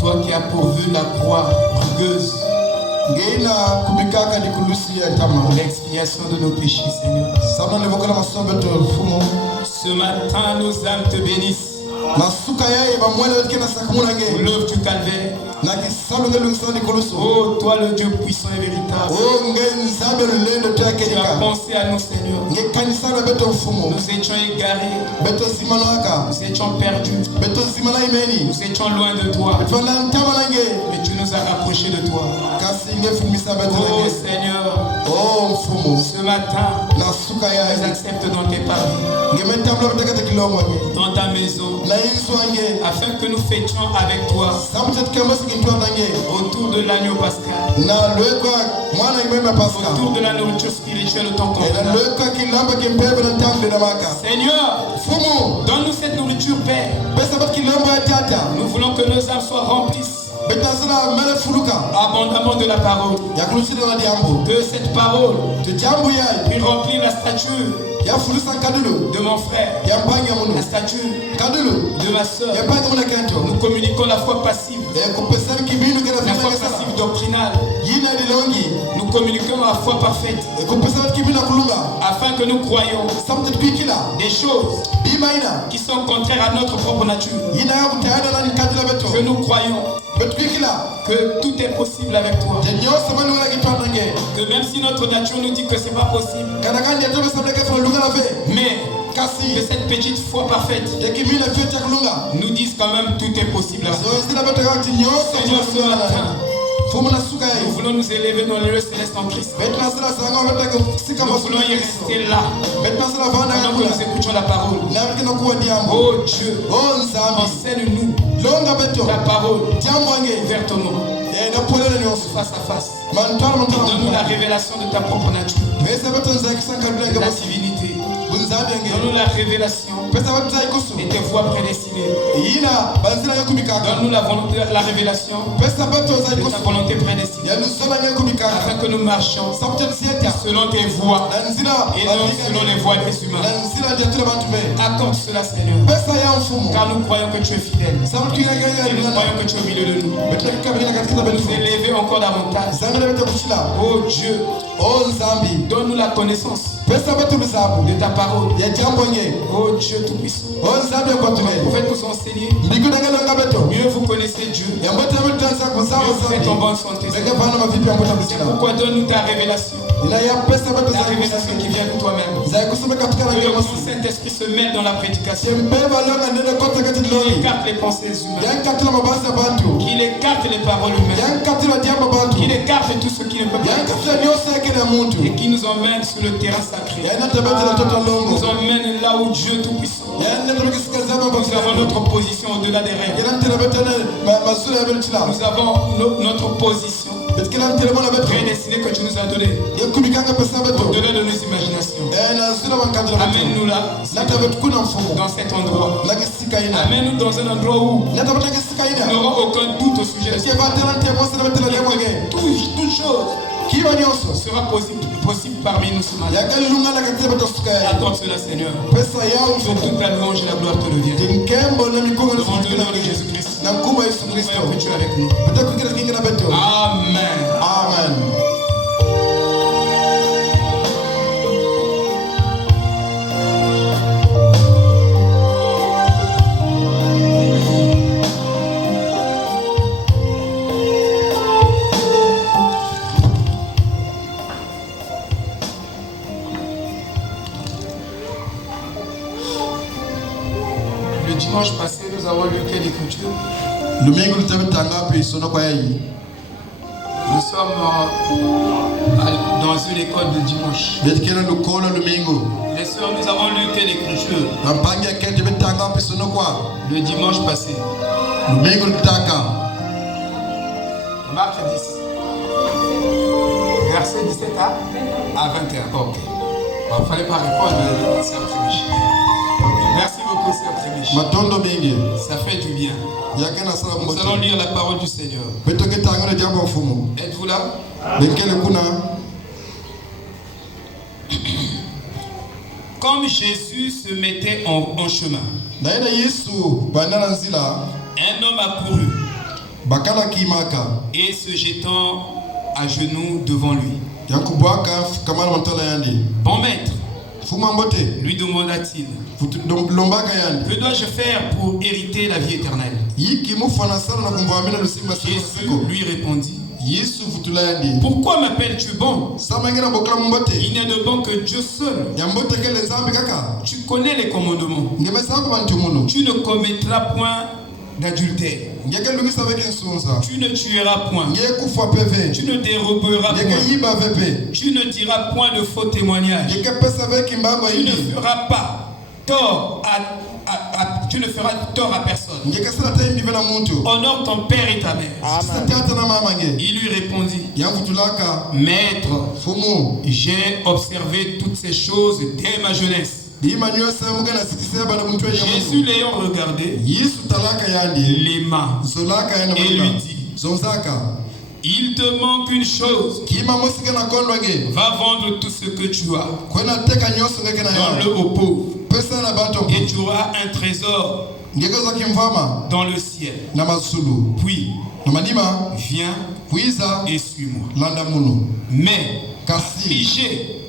Toi qui as pourvu la croix rugueuse pour l'expiation de nos péchés, Seigneur. Ce matin, nos âmes te bénissent. Au l'œuvre du calvaire. Oh, toi le Dieu puissant et véritable. Tu as pensé à nous, Seigneur. Nous étions égarés. Nous étions perdus. Nous étions loin de toi. Mais tu nous as rapprochés de toi. Oh Seigneur, ce matin, nous acceptons dans tes parvis, dans ta maison, afin que nous fêtions avec toi autour de l'agneau pascal, autour de la nourriture spirituelle au temps convenable. Seigneur, donne-nous cette nourriture, Père. Nous voulons que nos âmes soient remplies abondamment de la parole, de cette parole, puis remplir la stature de mon frère, la stature de ma soeur. Nous communiquons la foi passive, la foi passive doctrinale. Nous communiquons la foi parfaite, afin que nous croyions des choses qui sont contraires à notre propre nature. Que nous croyons que tout est possible avec toi. Que même si notre nature nous dit que c'est pas possible, mais que cette petite foi parfaite nous dise quand même tout est possible avec toi. Seigneur, ce matin, nous voulons nous élever dans le lieu céleste en Christ. Nous voulons y rester là pendant que nous écoutons la parole. Oh Dieu, enseigne-nous la parole ouvertement, face à face. Donne-nous la révélation de ta propre nature, de ta divinité. Donne-nous la révélation et tes voies prédestinées. Donne-nous la révélation de ta volonté prédestinée, afin que nous marchions selon tes voies et non selon les voies des humains. Accorde cela, Seigneur, car nous croyons que tu es fidèle et nous croyons que tu es au milieu de nous. Nous élever encore davantage. Oh Dieu, donne-nous la connaissance de ta parole. Oh Dieu tout-puissant, vous faites nous enseigner. Mieux vous connaissez Dieu, mieux vous êtes en bonne santé. C'est pourquoi donne-nous ta révélation, la révélation qui vient de toi-même. Que le Saint-Esprit se mêle dans la prédication, qu'il écarte les pensées humaines, qu'il écarte les paroles humaines, qu'il écarte tout ce qui ne peut pas, et qui nous emmène sur le terrain sacré. Nous emmène là où Dieu tout-puissant. Nous avons notre position au-delà des rêves. Nous avons notre position prédestinée que tu nous as donnée au-delà de nos imaginations. Amène-nous là, dans cet endroit. Amène-nous dans un endroit où nous n'aurons aucun doute au sujet de ce toute chose sera possible parmi nous ce matin. Accorde cela, Seigneur. Que toute la louange et la gloire te reviennent. Devant le nom de Jésus-Christ. Nous croyons que tu es avec nous. Amen. Amen. Dimanche passé, nous avons lu quelle écriture? Nous sommes dans une école de dimanche. Les soeurs, nous avons lu quelle écriture? Le dimanche passé. Marc 10. Verset 17 à 21. Ok. Il ne fallait pas répondre, c'est après-midi. Merci beaucoup, c'est après-midi. Ça fait du bien. Nous allons lire la parole du Seigneur. Êtes-vous là? Comme Jésus se mettait en chemin, Un homme a couru et se jetant à genoux devant lui. Bon maître, lui demanda-t-il, que dois-je faire pour hériter la vie éternelle? Jésus lui répondit, pourquoi m'appelles-tu bon? Il n'est de bon que Dieu seul. Tu connais les commandements. Tu ne commettras point d'adultère. Tu ne tueras point. Tu ne déroberas point. Tu ne diras point de faux témoignages. Tu ne feras pas tort tu ne feras tort à personne. Honore ton père et ta mère. Il lui répondit, Maître, j'ai observé toutes ces choses dès ma jeunesse. Jésus l'ayant regardé, l'aima et lui dit, il te manque une chose. Va vendre tout ce que tu as. Donne-le aux pauvres. Et tu auras un trésor dans le ciel. Puis, viens et suis-moi. Mais, figé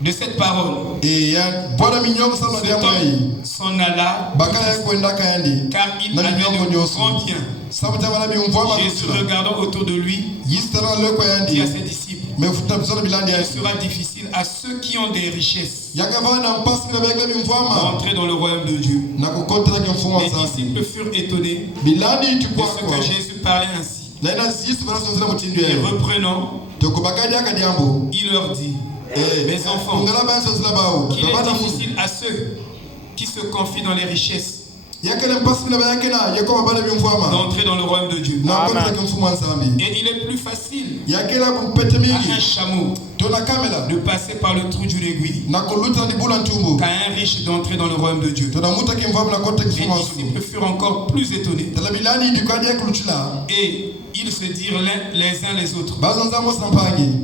de cette parole, cet homme s'en alla car il avait de grands biens. Jésus regardant autour de lui dit à ses disciples, il sera difficile à ceux qui ont des richesses d'entrer dans le royaume de Dieu. Les disciples furent étonnés de ce que Jésus parlait ainsi. Et reprenant, il leur dit, mes enfants, qu'il est difficile à ceux qui se confient dans les richesses d'entrer dans le royaume de Dieu. Et il est plus facile à un chameau de passer par le trou d'une aiguille qu'à un riche d'entrer dans le royaume de Dieu. Les disciples furent encore plus étonnés et ils se dirent les uns les autres,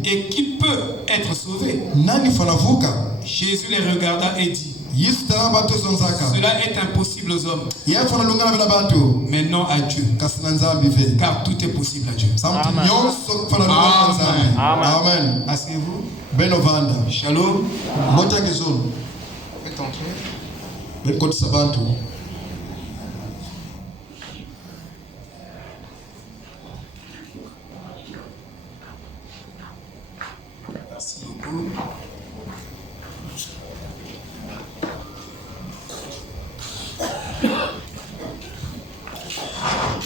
et qui peut être sauvé? Jésus les regarda et dit, cela est impossible aux hommes, mais non à Dieu, car tout est possible à Dieu. Amen. Amen. Asseyez-vous. Shalom. Faites entrer. Merci beaucoup.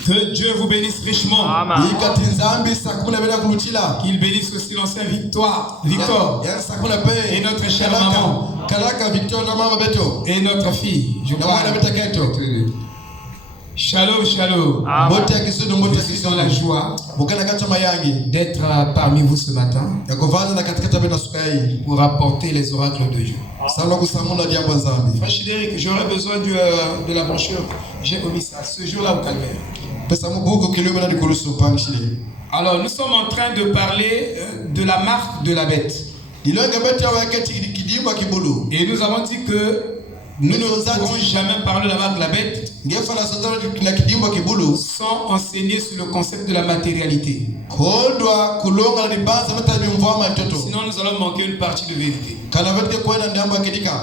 Que Dieu vous bénisse richement. Qu'il bénisse aussi l'ancien Victor et notre chère maman et notre fille. Shalom, shalom. Je suis dans la joie d'être parmi vous ce matin pour apporter les oracles de Dieu. Frère Chidéric, j'aurais besoin de la brochure. J'ai omis ça ce jour-là au calvaire. Alors, nous sommes en train de parler de la marque de la bête. Et nous avons dit que nous ne pourrons jamais parler de la marque de la bête sans enseigner sur le concept de la matérialité. Sinon, nous allons manquer une partie de vérité.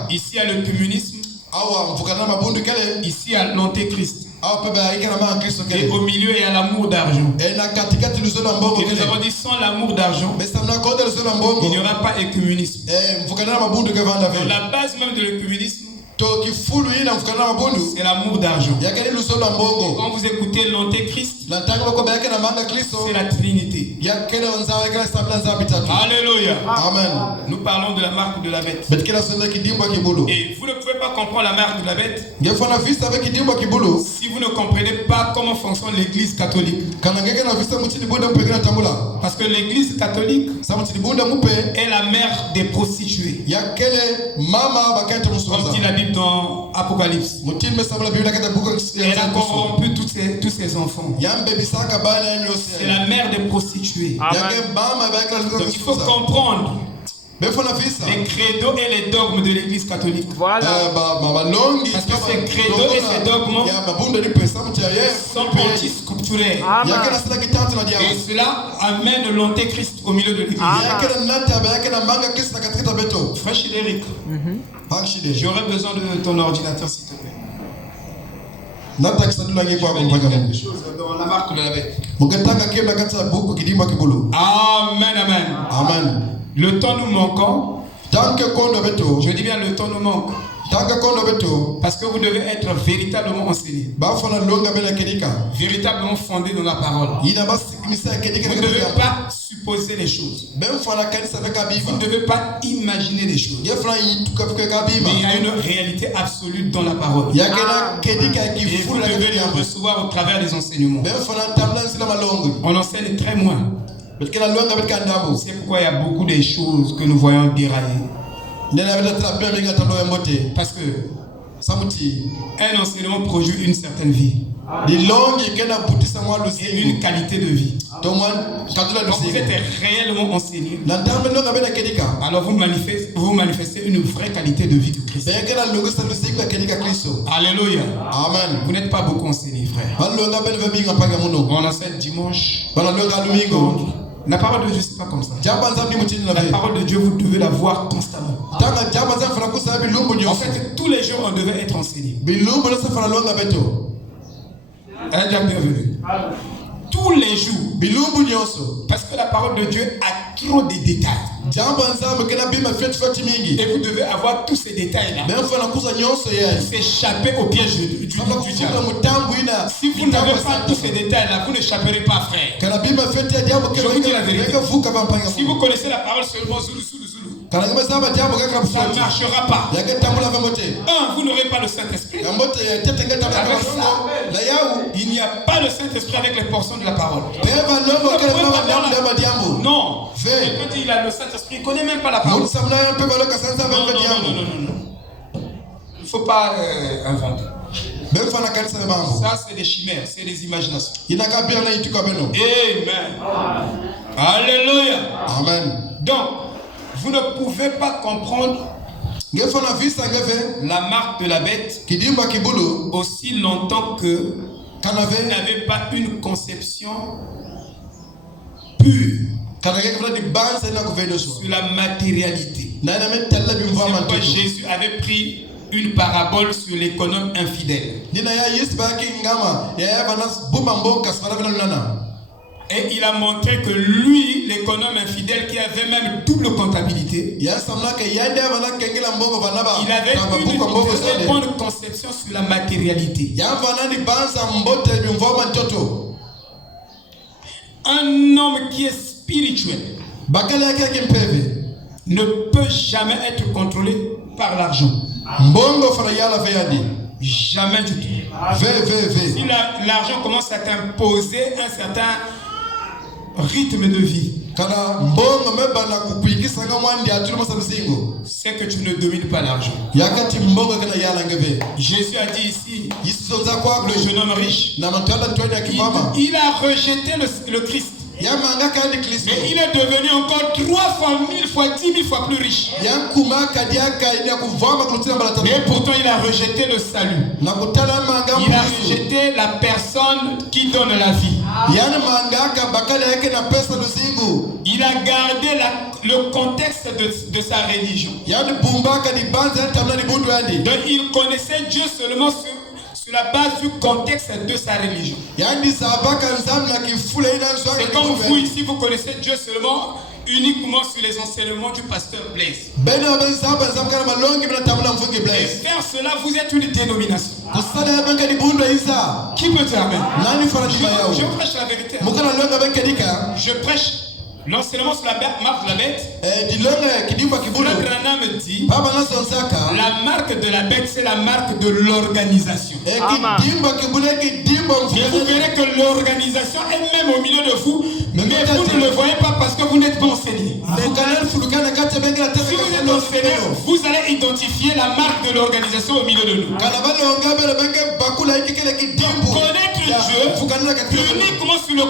Ici, il y a le communisme. Ici, il y a l'antéchrist. Et au milieu, il y a l'amour d'argent. Et nous avons dit sans l'amour d'argent, il n'y aura pas d'écuménisme. La base même de l'écuménisme, c'est l'amour d'argent. Quand vous écoutez l'antéchrist, c'est la Trinité. Alléluia. Amen. Nous parlons de la marque de la bête. Et vous ne pouvez pas comprendre la marque de la bête si vous ne comprenez pas comment fonctionne l'église catholique. Parce que l'église catholique est la mère des prostituées. Comme dit la Bible dans Apocalypse. Elle a corrompu tous ses enfants. C'est la mère des prostituées. Donc il faut comprendre les credos et les dogmes de l'église catholique. Voilà. Parce que ces credos et ces dogmes sont anti-sculpturaires. Et cela amène l'antéchrist au milieu de l'église. Frère Chidéric, j'aurais besoin de ton ordinateur, s'il te plaît. Dans la marque de la bête. Amen, amen. Amen. Le temps nous manquant. Je dis bien le temps nous manque. Parce que vous devez être véritablement enseigné. Véritablement fondé dans la parole. Vous ne devez pas supposer les choses. Vous ne devez pas imaginer les choses. Mais il y a une réalité absolue dans la parole. Et vous devez les recevoir au travers des enseignements. On enseigne très moins. C'est pourquoi il y a beaucoup de choses que nous voyons dérailler. Parce que un enseignement produit une certaine vie et une qualité de vie. Donc vous êtes réellement enseigné. Alors vous manifestez une vraie qualité de vie de Christ. Alléluia. Amen. Vous n'êtes pas beaucoup enseigné, frère. On enseigne dimanche. La parole de Dieu, c'est pas comme ça. La parole de Dieu, vous devez la voir constamment. En fait, tous les jours, on devait être enseigné. Bienvenue. Tous les jours. Parce que la parole de Dieu a trop de détails. Et vous devez avoir tous ces détails-là. S'échapper au piège du diable. Si vous n'avez pas tous ces détails-là, vous n'échapperez pas, frère. Je vous dis la vérité. Si vous connaissez la parole seulement Zulu, ça ne marchera pas. Vous n'aurez pas le Saint-Esprit. Il n'y a pas le Saint-Esprit avec les portions de la parole. Non. Quand il a le Saint-Esprit, il ne connaît même pas la parole. Non. Il ne faut pas inventer. Ça, c'est des chimères, c'est des imaginations. Amen. Alléluia. Amen. Donc, vous ne pouvez pas comprendre la marque de la bête aussi longtemps que vous n'avez pas une conception pure sur la matérialité. C'est pourquoi Jésus avait pris une parabole sur l'économe infidèle. Et il a montré que lui, l'économe infidèle qui avait même double comptabilité, il avait une très bonne conception sur la matérialité. Un homme qui est spirituel ne peut jamais être contrôlé par l'argent. Jamais du tout. Si l'argent commence à t'imposer un certain rythme de vie, c'est que tu ne domines pas l'argent. Jésus a dit ici, le jeune homme riche, il a rejeté le Christ. Mais il est devenu encore 3 fois, 1000 fois, 10 000 fois plus riche. Mais pourtant il a rejeté le salut. Il a rejeté la personne qui donne la vie. Il a gardé le contexte de sa religion. Donc il connaissait Dieu seulement sur la base du contexte de sa religion. C'est comme vous ici, vous connaissez Dieu seulement uniquement sur les enseignements du pasteur Blaise. Et faire cela, vous êtes une dénomination. Qui peut dire amen? Je prêche la vérité. Je prêche l'enseignement sur la marque de la bête. Frère Branham me dit, la marque de la bête, c'est la marque de l'organisation. Et vous verrez que l'organisation est même au milieu de vous, mais vous ne le voyez pas parce que vous n'êtes pas enseigné. Si vous êtes enseigné, vous allez identifier la marque de l'organisation au milieu de nous. Connaître Dieu uniquement sur le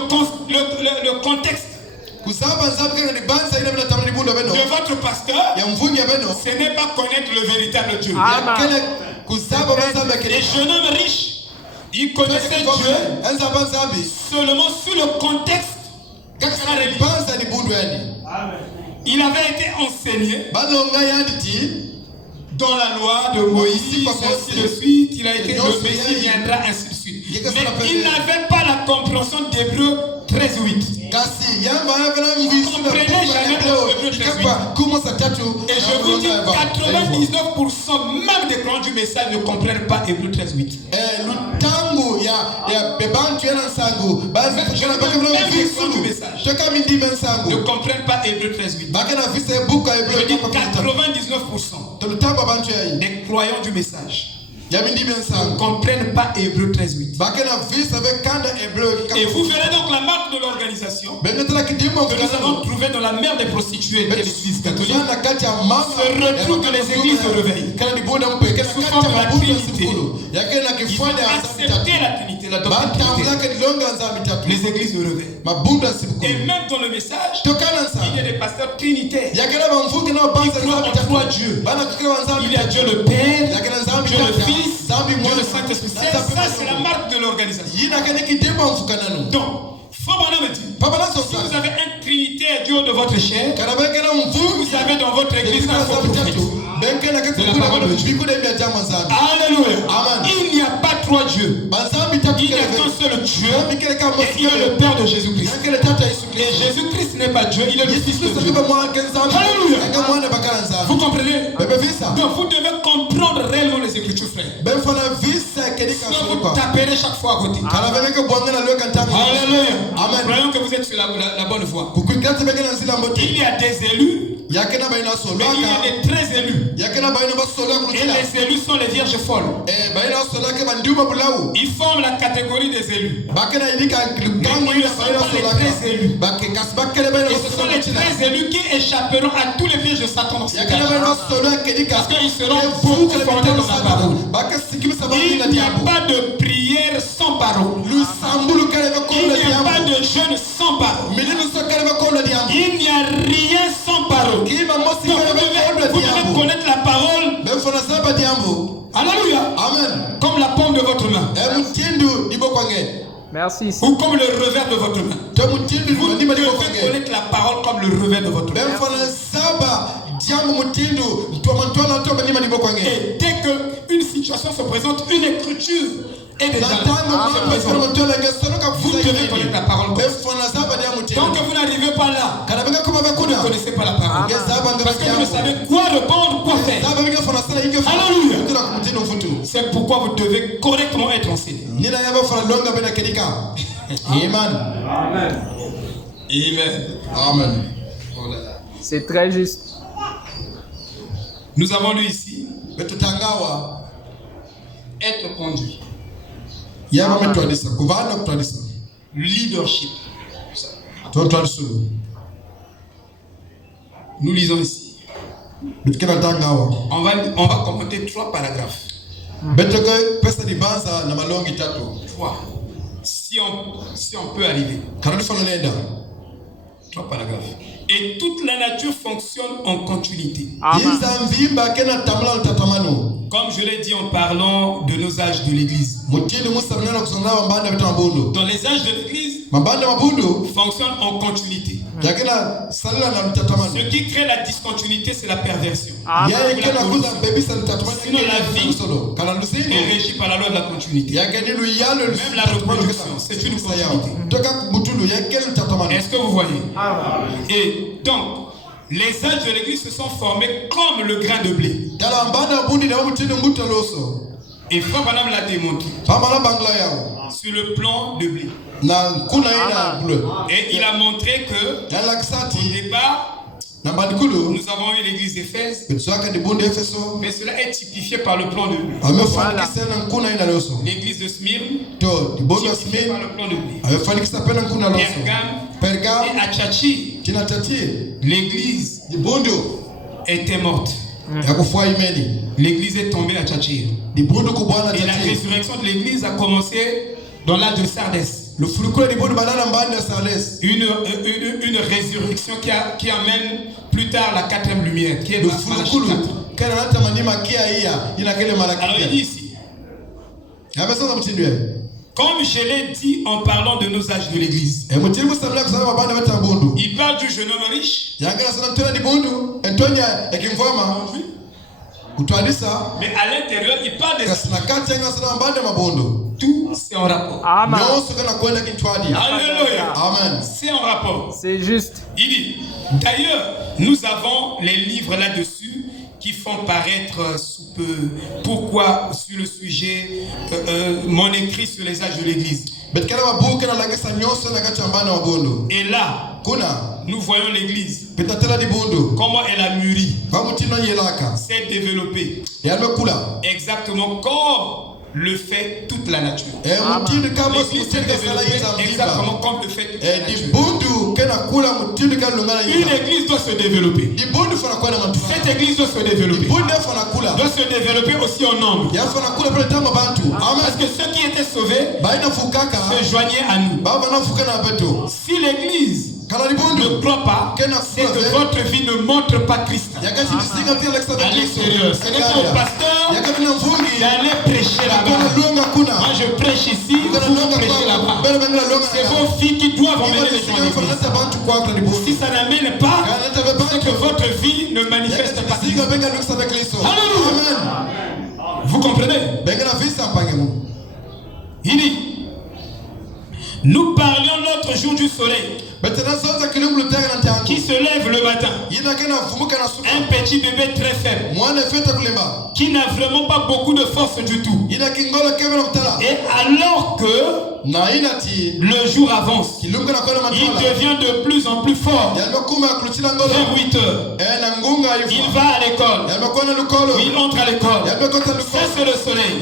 contexte de votre pasteur, ce n'est pas connaître le véritable Dieu. Les jeunes hommes riches, ils connaissaient Dieu seulement sous le contexte de sa religion. Il avait été enseigné dans la loi de Moïse, ainsi de suite. Il a été le Messie viendra, ainsi de suite. Mais il n'avait pas la compréhension d'Hébreu 13:8. Vous comprenez jamais Hébreu 13:8. Et je vous dis, 99% même des croyants du message ne comprennent pas Hébreu 13:8. Ne comprennent pas Hébreu 13:8. Je dis 99% des croyants du message ne comprennent pas Hébreu 13:8. Et vous verrez donc la marque de l'organisation que nous avons trouvée dans la mère des prostituées de l'église catholique se retrouve dans les églises de réveil sous forme de la Trinité. Ils ont accepté la Trinité, la doctrine, les églises de réveil. Et même dans le message, il y a des pasteurs trinitaires qui croient en trois dieux. Il y a Dieu le Père, Dieu le Fils, Dieu le Saint-Esprit. Ça, c'est la marque de l'organisation. Donc, Frère me dit, si vous avez un trinitaire Dieu de votre chair, vous avez dans votre église un faux prophète. Alléluia. Il n'y a pas trois dieux. Il n'y a qu'un seul Dieu et il est le Père de Jésus-Christ. Et Jésus-Christ n'est pas Dieu, il est le Fils de Dieu. Alléluia. Vous comprenez? Donc vous devez comprendre réellement les Écritures, frère. Sinon vous taperez chaque fois à côté. Alléluia. Croyons que vous êtes sur la bonne voie. Il y a des élus, mais il y a des très élus. Et les élus sont les vierges folles. Ils forment la catégorie des élus. Mais ils ne sont pas les très élus. Et ce sont les très élus qui échapperont à tous les pièges de Satan dans ce cas. Parce qu'ils seront beaucoup formés dans la parole. Il n'y a pas de prière sans parole. Il n'y a pas de jeûne sans parole. Il n'y a rien sans parole. Donc vous devez connaître la parole. Alléluia. Amen. Comme la paume de votre main. Merci. Ou comme le revers de votre main. Vous devez connaître la parole comme le revers de votre main. Et dès qu'une situation se présente, une écriture est déjà vous devez connaître la parole. Tant que vous n'arrivez pas là, vous ne connaissez pas la parole. Parce que vous ne savez quoi répondre, quoi faire. Alléluia. C'est pourquoi vous devez correctement être enseigné. Amen. Amen. Amen. C'est très juste. Nous avons lu ici être conduit. Leadership. Nous lisons ici. On va commenter 3 paragraphes. 3. Si on peut arriver. 3 paragraphes. Et toute la nature fonctionne en continuité. Amen. Comme je l'ai dit en parlant de nos âges de l'église. Dans les âges de l'église, fonctionne en continuité. Ce qui crée la discontinuité, c'est la perversion. Sinon, la vie est régie par la loi de la continuité. Même la reproduction, c'est une continuité. Est-ce que vous voyez? Et donc, les âges de l'église se sont formés comme le grain de blé. Et Frère Branham l'a démontré sur le plan de blé. Et il a montré que au départ, nous avons eu l'église d'Éphèse, mais cela est typifié par le plan de blé. L'église de Smyrne, typifiée par le plan de blé. Pergame et Achachi, l'église était morte. L'église est tombée à Tchatchir. Et la résurrection de l'église a commencé dans l'âge de Sardès. Une résurrection qui amène plus tard la quatrième lumière qui est Malachie 4. Alors il dit ici, comme je l'ai dit en parlant de nos âges de l'église, il parle du jeune homme riche. Mais à l'intérieur, il parle de tout, c'est en rapport. Amen. Alléluia. Amen. C'est en rapport. C'est juste. Il dit, d'ailleurs, nous avons les livres là-dessus qui font paraître sous peu. Pourquoi sur le sujet, mon écrit sur les âges de l'église. Et là, nous voyons l'église. Comment elle a mûri. S'est développée. Exactement comme le fait toute la nature. L'église s'est développée exactement comme le fait toute la nature. Une église doit se développer. Cette église doit se développer. Doit se développer aussi en nombre. Parce que ceux qui étaient sauvés se joignaient à nous. Si l'église ne croit pas, c'est que votre vie ne montre pas Christ à l'extérieur. Ce n'est pas au pasteur d'aller prêcher là-bas. Moi je prêche ici, vous prêchez là-bas. C'est vos filles qui doivent emmener les gens à l'église. Si ça n'amène pas, c'est que votre vie ne manifeste pas Christ. Alléluia. Vous comprenez? Il dit, nous parlions l'autre jour du soleil qui se lève le matin. Un petit bébé très faible qui n'a vraiment pas beaucoup de force du tout. Et alors que le jour avance, il devient de plus en plus fort. Vers 8 heures, il va à l'école. Il entre à l'école. Ça c'est le soleil.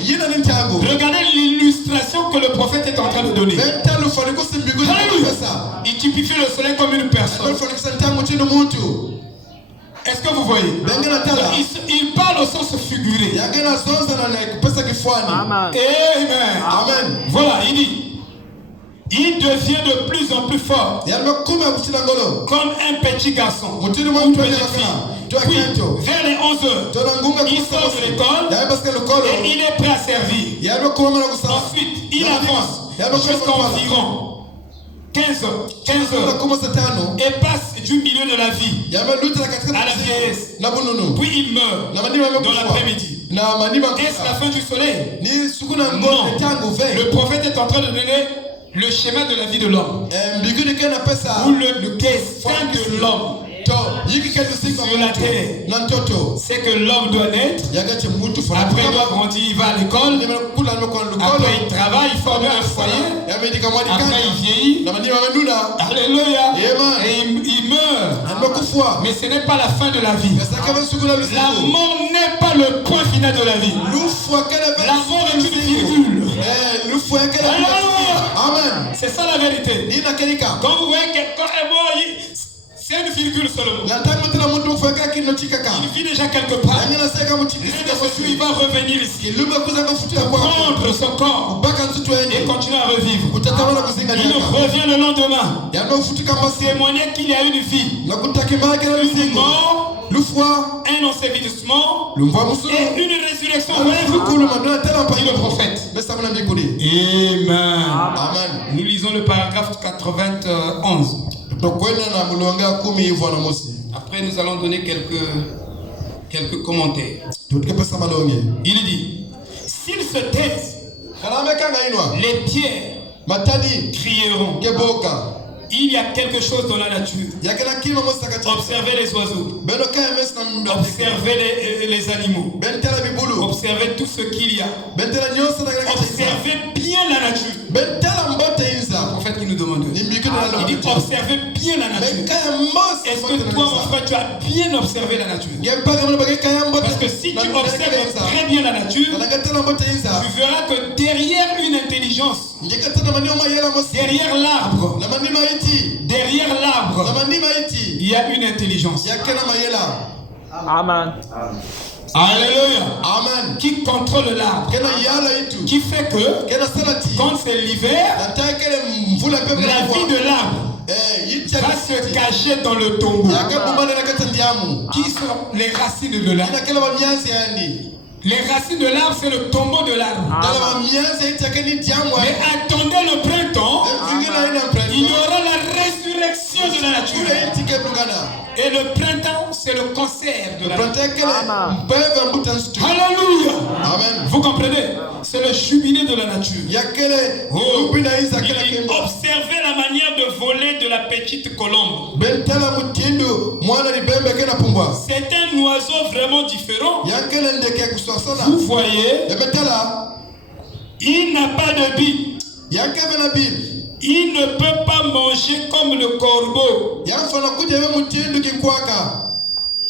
Regardez l'illustration que le prophète est en train de donner. Il typifie le soleil comme une personne. Est-ce que vous voyez? Il parle au sens figuré. Amen. Amen. Voilà, il dit. Il devient de plus en plus fort. Comme un petit garçon. Une petite fille. Puis, vers les 11 heures, il sort de l'école et il est prêt à servir. Ensuite, il avance jusqu'à environ 15 heures et passe du milieu de la vie à la vieillesse. Puis il meurt dans l'après-midi. Est-ce la fin du soleil? Non. Le prophète est en train de donner le schéma de la vie de l'homme. Ou le destin de l'homme sur la terre. C'est que l'homme doit naître. Après il doit grandir, il va à l'école. Après il travaille, il forme un foyer. Après il vieillit. Alléluia. Et il meurt. Mais ce n'est pas la fin de la vie. La mort n'est pas le point final de la vie. La mort est une virgule. Alléluia. C'est ça la vérité. Quand vous voyez quelqu'un est mort, c'est une virgule seulement. Il vit déjà quelque part. Il va revenir ici. Prendre son corps et continuer à revivre. Il revient le lendemain. Témoigner qu'il y a une vie, une mort, un ensevelissement et une résurrection. Dit le prophète. Amen. Nous lisons le paragraphe 91. Après, nous allons donner quelques commentaires. Il dit, s'ils se taisent, les pierres crieront. Il y a quelque chose dans la nature. Observez les oiseaux. Observez les animaux. Observez tout ce qu'il y a. Observez bien la nature. Le prophète qui nous demande. Il dit observez bien la nature. Est-ce que toi, mon frère, tu as bien observé la nature? Parce que si tu observes très bien la nature, tu verras que derrière une intelligence, derrière l'arbre, il y a une intelligence. Amen. Alléluia. Amen. Qui contrôle l'arbre. Qui fait que quand c'est l'hiver, la vie de l'arbre va se cacher dans le tombeau. Qui sont les racines de l'arbre? Les racines de l'arbre, c'est le tombeau de l'arbre. Mais attendez le printemps, il y aura la résurrection de la nature. Et le printemps, c'est le concert de la nature. Alléluia. Vous comprenez? C'est le jubilé de la nature. Oh, il dit, observez la manière de voler de la petite colombe. C'est un oiseau vraiment différent. Vous voyez, il n'a pas de bille. Il ne peut pas manger comme le corbeau.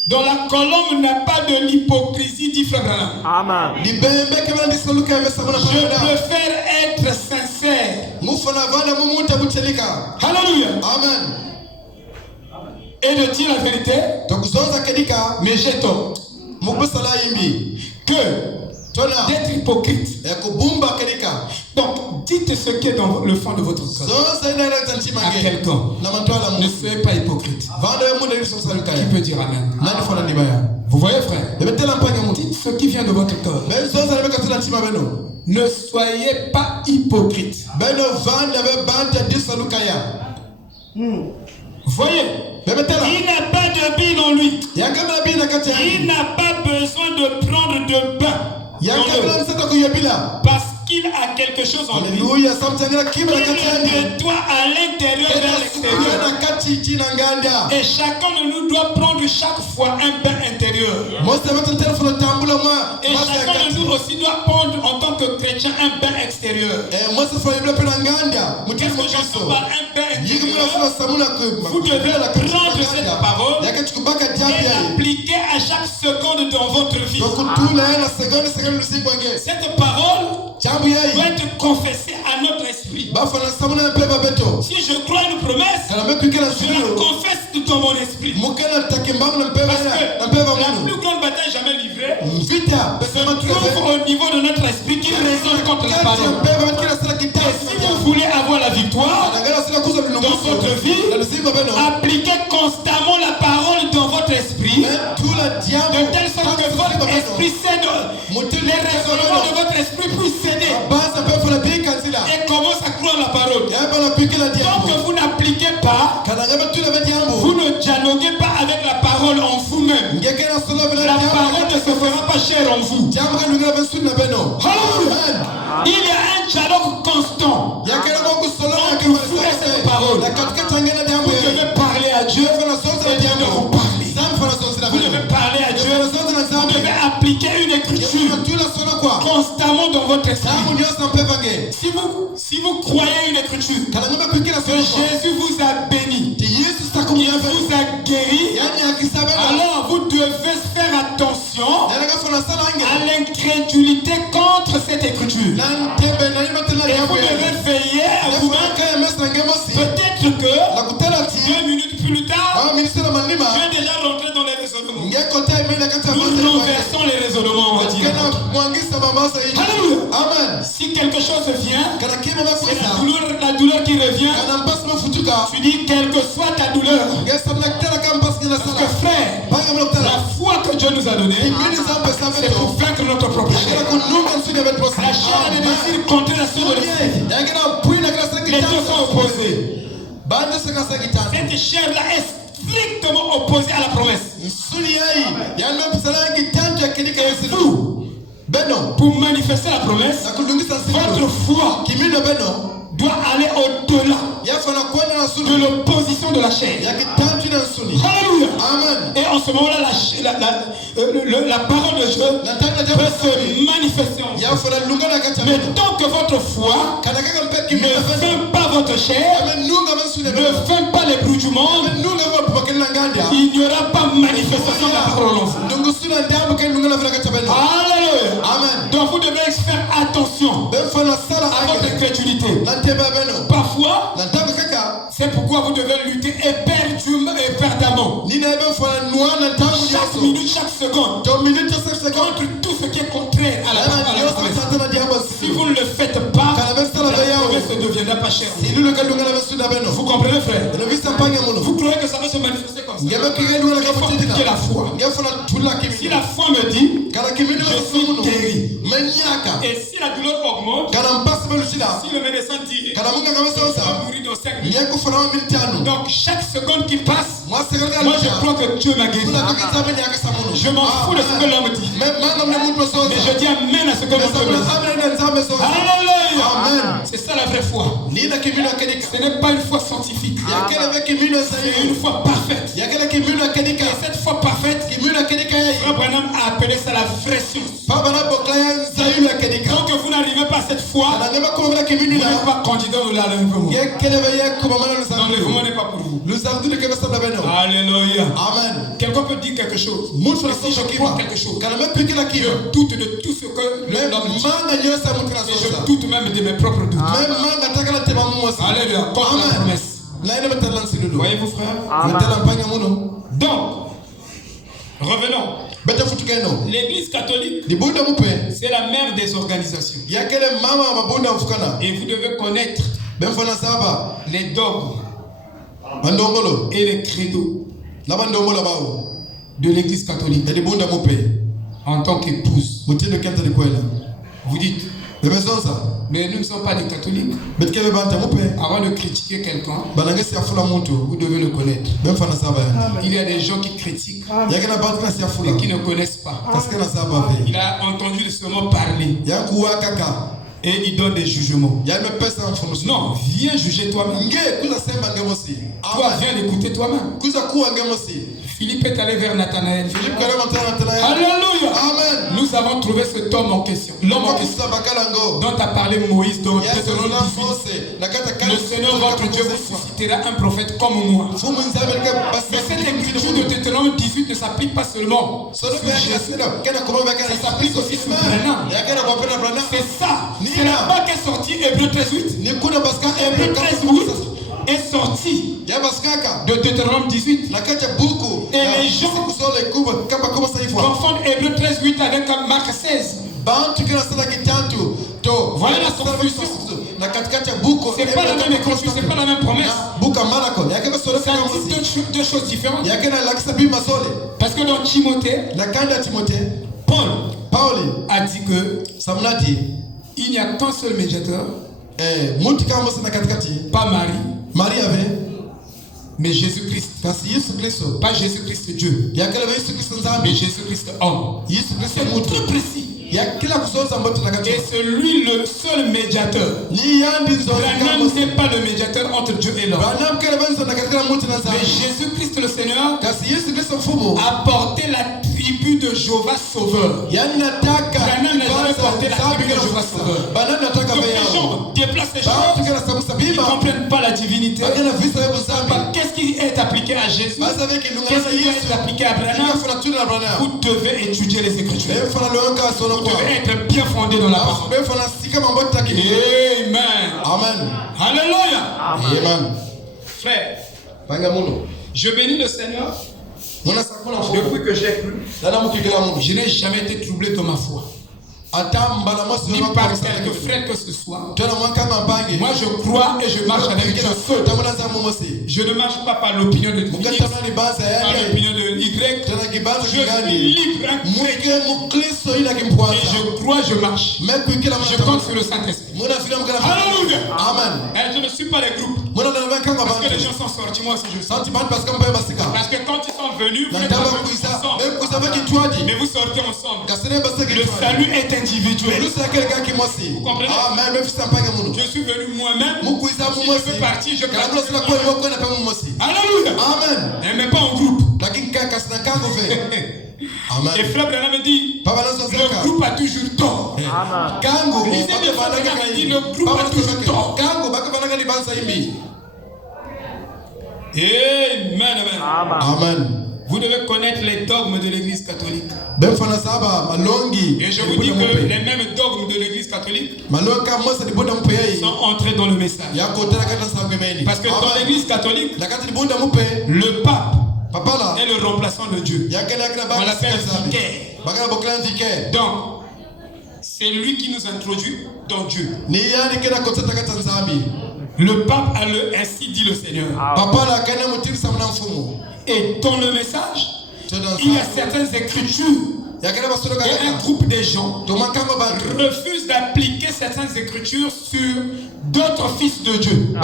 Donc la colombe n'a pas de l'hypocrisie, dit Frère Branham. Amen. Je préfère être sincère. Alléluia. Amen. Et de dire la vérité. Mais j'ai tort. Que d'être hypocrite. Donc, dites ce qui est dans le fond de votre cœur à quelqu'un. Ne soyez pas hypocrite. Qui peut dire Amen? Vous voyez, frère? Dites ce qui vient de votre cœur. Ne soyez pas hypocrite. Voyez, il n'a pas de bille en lui. Il n'a pas besoin de prendre de bain. Parce qu'il a quelque chose en lui. Il le nettoie à l'intérieur et à l'extérieur. Et chacun de nous doit prendre chaque fois un bain intérieur. Et chacun de nous aussi doit prendre en tant que chrétien un bain extérieur. Qu'est-ce que j'entends par un bain intérieur? Vous devez prendre cette parole et l'appliquer à chaque seconde dans votre vie. Cette parole doit être confessée à notre esprit. Si je crois une promesse, je la confesse dans mon esprit. Parce que la plus grande bataille jamais livrée se trouve au niveau de notre esprit qui résonne contre la parole. Et si vous voulez avoir la victoire dans votre vie, appliquez constamment la parole dans votre esprit, de telle sorte que votre esprit cède, les raisonnements de votre esprit puissent céder et commence à croire la parole. Tant que vous n'appliquez pas, vous ne dialoguez pas avec la parole en vous-même. La parole ne se fera pas chère en vous. Il y a un dialogue constant entre vous et cette parole. Vous devez parler à Dieu et Dieu de vous parler. Vous devez parler à Dieu. Vous devez appliquer une écriture constamment dans votre esprit. Si vous croyez une écriture que Jésus vous a béni, il vous a guéri, alors vous devez faire attention à l'incrédulité contre cette écriture. Et vous devez veiller à vous-même. Peut-être que 2 minutes plus tard, tu es déjà rentré dans les raisonnements. Nous renversons les raisonnements, on va dire. Alléluia. Amen. Si quelque chose vient, c'est la douleur qui revient. Tu dis quelle que soit ta douleur. Parce que frère, la foi que Dieu nous a donnée, c'est pour vaincre notre propre chair. La chair a des désirs contraires à ceux de l'esprit. Les deux sont opposés. Cette chair-là est strictement opposée à la promesse. Et vous, pour manifester la promesse, votre foi doit aller au-delà de l'opposition de la chair. Alléluia. Et en ce moment-là, la parole de Dieu peut se manifester en vous. Mais tant que votre foi ne vainc pas votre chair, ne vainc pas les bruits du monde, il n'y aura pas manifestation de la parole en vous. Alléluia. Donc vous devez faire attention à votre incrédulité. Parfois, c'est pourquoi vous devez lutter éperdamment. Chaque minute, chaque seconde, contre tout ce qui est contraire à la promesse. Si vous ne le faites pas, la promesse ne deviendra pas chère. Vous comprenez, frère? Vous croyez que ça va se manifester comme ça? Il faut appliquer la foi. Si la foi me dit, je suis guéri. Et si la douleur augmente, si le médecin dit, je vais mourir dans 5 minutes. Donc chaque seconde qui passe, moi je crois que Dieu m'a guéri. Je m'en fous de ce que l'homme dit. Mais je dis amen à ce que l'homme dit. Alléluia. C'est ça la vraie foi. Ce n'est pas une foi scientifique. C'est une foi parfaite. Et cette foi parfaite, Frère Branham a appelé ça la vraie science. Tant que vous n'arrivez pas à cette foi, vous n'êtes pas candidat au l'enlèvement. L'enlèvement n'est pas pour vous. Alléluia. Quelqu'un peut dire quelque chose. Si je crois quelque chose, je doute de tout ce que l'homme dit. Et je doute même de mes propres doutes. Alléluia. Contre la promesse. Voyez-vous, frère? Donc, revenons. L'église catholique, c'est la mère des organisations. Et vous devez connaître les dogmes et les credos de l'église catholique en tant qu'épouse. Vous dites, mais nous ne sommes pas des catholiques. Avant de critiquer quelqu'un, vous devez le connaître. Il y a des gens qui critiquent et qui ne connaissent pas. Il a entendu seulement parler et il donne des jugements. Non, viens juger toi-même. Toi, viens l'écouter toi-même. Philippe est allé vers Nathanaël. Alléluia. Nous avons trouvé cet homme en question. L'homme en question dont a parlé Moïse dans Deutéronome 18. Le Seigneur votre Dieu vous suscitera un prophète comme moi. Mais cette écriture de Deutéronome 18 ne s'applique pas seulement sur Jésus. Ça s'applique aussi sur Branham. C'est ça. C'est là-bas qu'est sorti Hébreu 13:8. Hébreu 13:8 est sorti de Deutéronome 18. Et les gens confondent Hébreu 13:8 avec Marc 16. Voilà la confusion. C'est pas la même écriture, c'est pas la même promesse. Ça dit deux choses différentes. Parce que dans Timothée, Paul a dit que il n'y a qu'un seul médiateur, pas Marie avait, mais Jésus-Christ. Pas Jésus-Christ Dieu, mais Jésus-Christ homme. C'est très précis. Et c'est lui le seul médiateur. Branham n'est pas le médiateur entre Dieu et l'homme. Mais Jésus-Christ le Seigneur a porté la tribu de Jéhovah Sauveur. Branham n'a jamais porté la tribu de Jéhovah Sauveur. Donc les gens déplacent les choses. Ils ne comprennent pas la divinité. Qu'est-ce qui est appliqué à Jésus? Qu'est-ce qui est appliqué à Branham? Vous devez étudier les Écritures. Vous devez être bien fondé dans la parole. Amen. Alléluia. Amen. Frère, je bénis le Seigneur. Depuis que j'ai cru, je n'ai jamais été troublé dans ma foi. Ni par quelque frère que ce soit. Moi je crois et je marche avec Dieu seul. Je ne marche pas par l'opinion de X, par l'opinion de Y. Je suis libre, et je crois, je marche. Je compte sur le Saint-Esprit. Alléluia. Amen. Je ne suis pas les groupes. Parce que les gens sont sortis, moi aussi je sors. Parce que quand ils sont venus, vous n'êtes pas venus ensemble. Mais vous sortez ensemble. Le salut est individuel. Vous comprenez? Je suis venu moi-même. Si je fais partie, je partie. Alléluia. Amen. Mais pas en groupe. Et Frère Branham me dit, le groupe a toujours tort. Lisez bien Frère Branham me dit, le groupe a toujours tort. Amen. Vous devez connaître les dogmes de l'église catholique. Et je vous dis que les mêmes dogmes de l'église catholique sont entrés dans le message. Parce que dans l'église catholique, le pape est le remplaçant de Dieu. On l'appelle vicaire. Donc, c'est lui qui nous introduit dans Dieu. Le pape a ainsi dit le Seigneur. Et dans le message, il y a certaines écritures. Et un groupe de gens refuse d'appliquer certaines écritures sur d'autres fils de Dieu.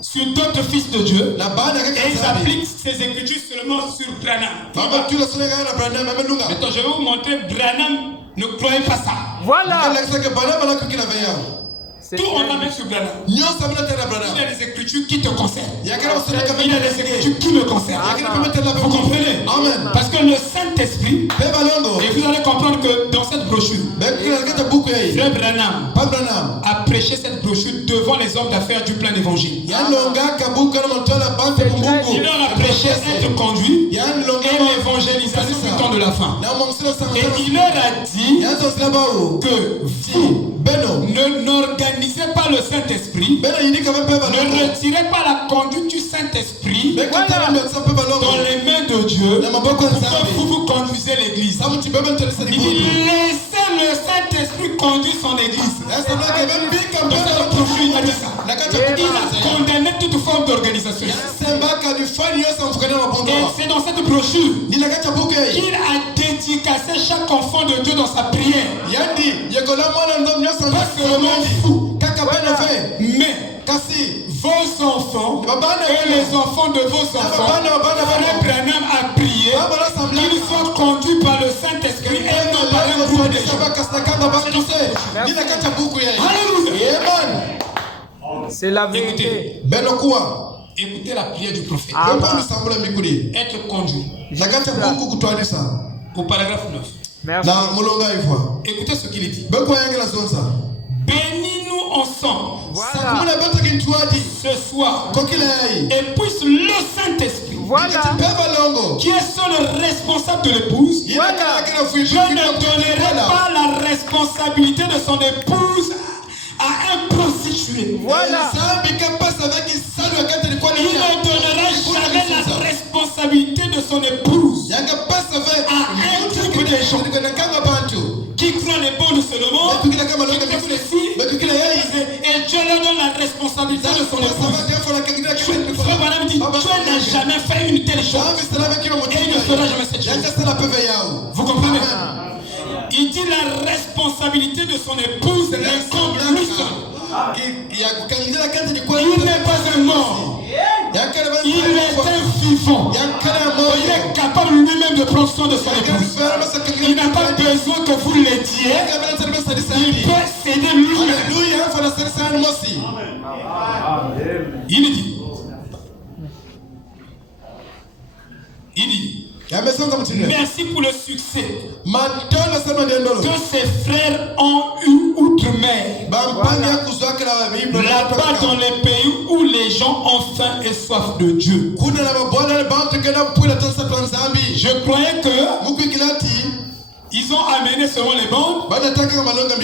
Sur d'autres fils de Dieu. Et ils appliquent ces écritures seulement sur Branham. Maintenant, je vais vous montrer Branham. Ne croyez pas ça. Voilà. Tout on l'amène sur Branham. Il y a des écritures qui te concernent. Il y a des écritures qui me concernent. Vous comprenez? Amen. Parce que le Saint-Esprit, et vous allez comprendre que dans cette brochure, Frère Branham a prêché cette brochure devant les hommes d'affaires du plein évangile. Il leur a prêché être conduit et l'évangélisation du temps de la fin. Et il leur a dit que vous n'organisez pas le Saint-Esprit, ne retirez pas la conduite du Saint-Esprit dans les mains de Dieu pour que vous conduisez l'église. Il dit laissez le Saint-Esprit conduire son église. Dans cette brochure, il a dit ça. Il a condamné toute forme d'organisation. Et c'est dans cette brochure qu'il a dédicacé chaque enfant de Dieu dans sa prière. Pas seulement vous, mais vos enfants et les enfants de vos enfants. Frère Branham a prié qu'ils soient conduits par le Saint-Esprit et non par un groupe de gens. Alléluia. C'est la vérité. Écoutez la prière du prophète. Être conduit. Au paragraphe 9. Merci. Écoutez ce qu'il dit. Bénis-nous ensemble. Voilà. Ce soir. Et puisse le Saint-Esprit, qui est seul responsable de l'épouse, je ne donnerai pas la responsabilité de son épouse à un prostitué. Voilà. Il ne donnera jamais la responsabilité de son épouse à un groupe de gens qui croient les bons de ce monde, qui croient ceci, et Dieu leur donne la responsabilité de son épouse. Frère Branham dit, Dieu n'a jamais fait une telle chose et il ne fera jamais cette chose. Vous comprenez? Il dit la responsabilité de son épouse l'incombe lui seul. Il n'est pas un mort. Il est un vivant. Il est capable lui-même de prendre soin de son épouse. Il n'a pas besoin que vous l'aidiez. Il peut s'aider lui-même. Il dit. Merci pour le succès que ses frères ont eu outre-mer, là-bas dans les pays où les gens ont faim et soif de Dieu. Je croyais que ils ont amené seulement les bandes,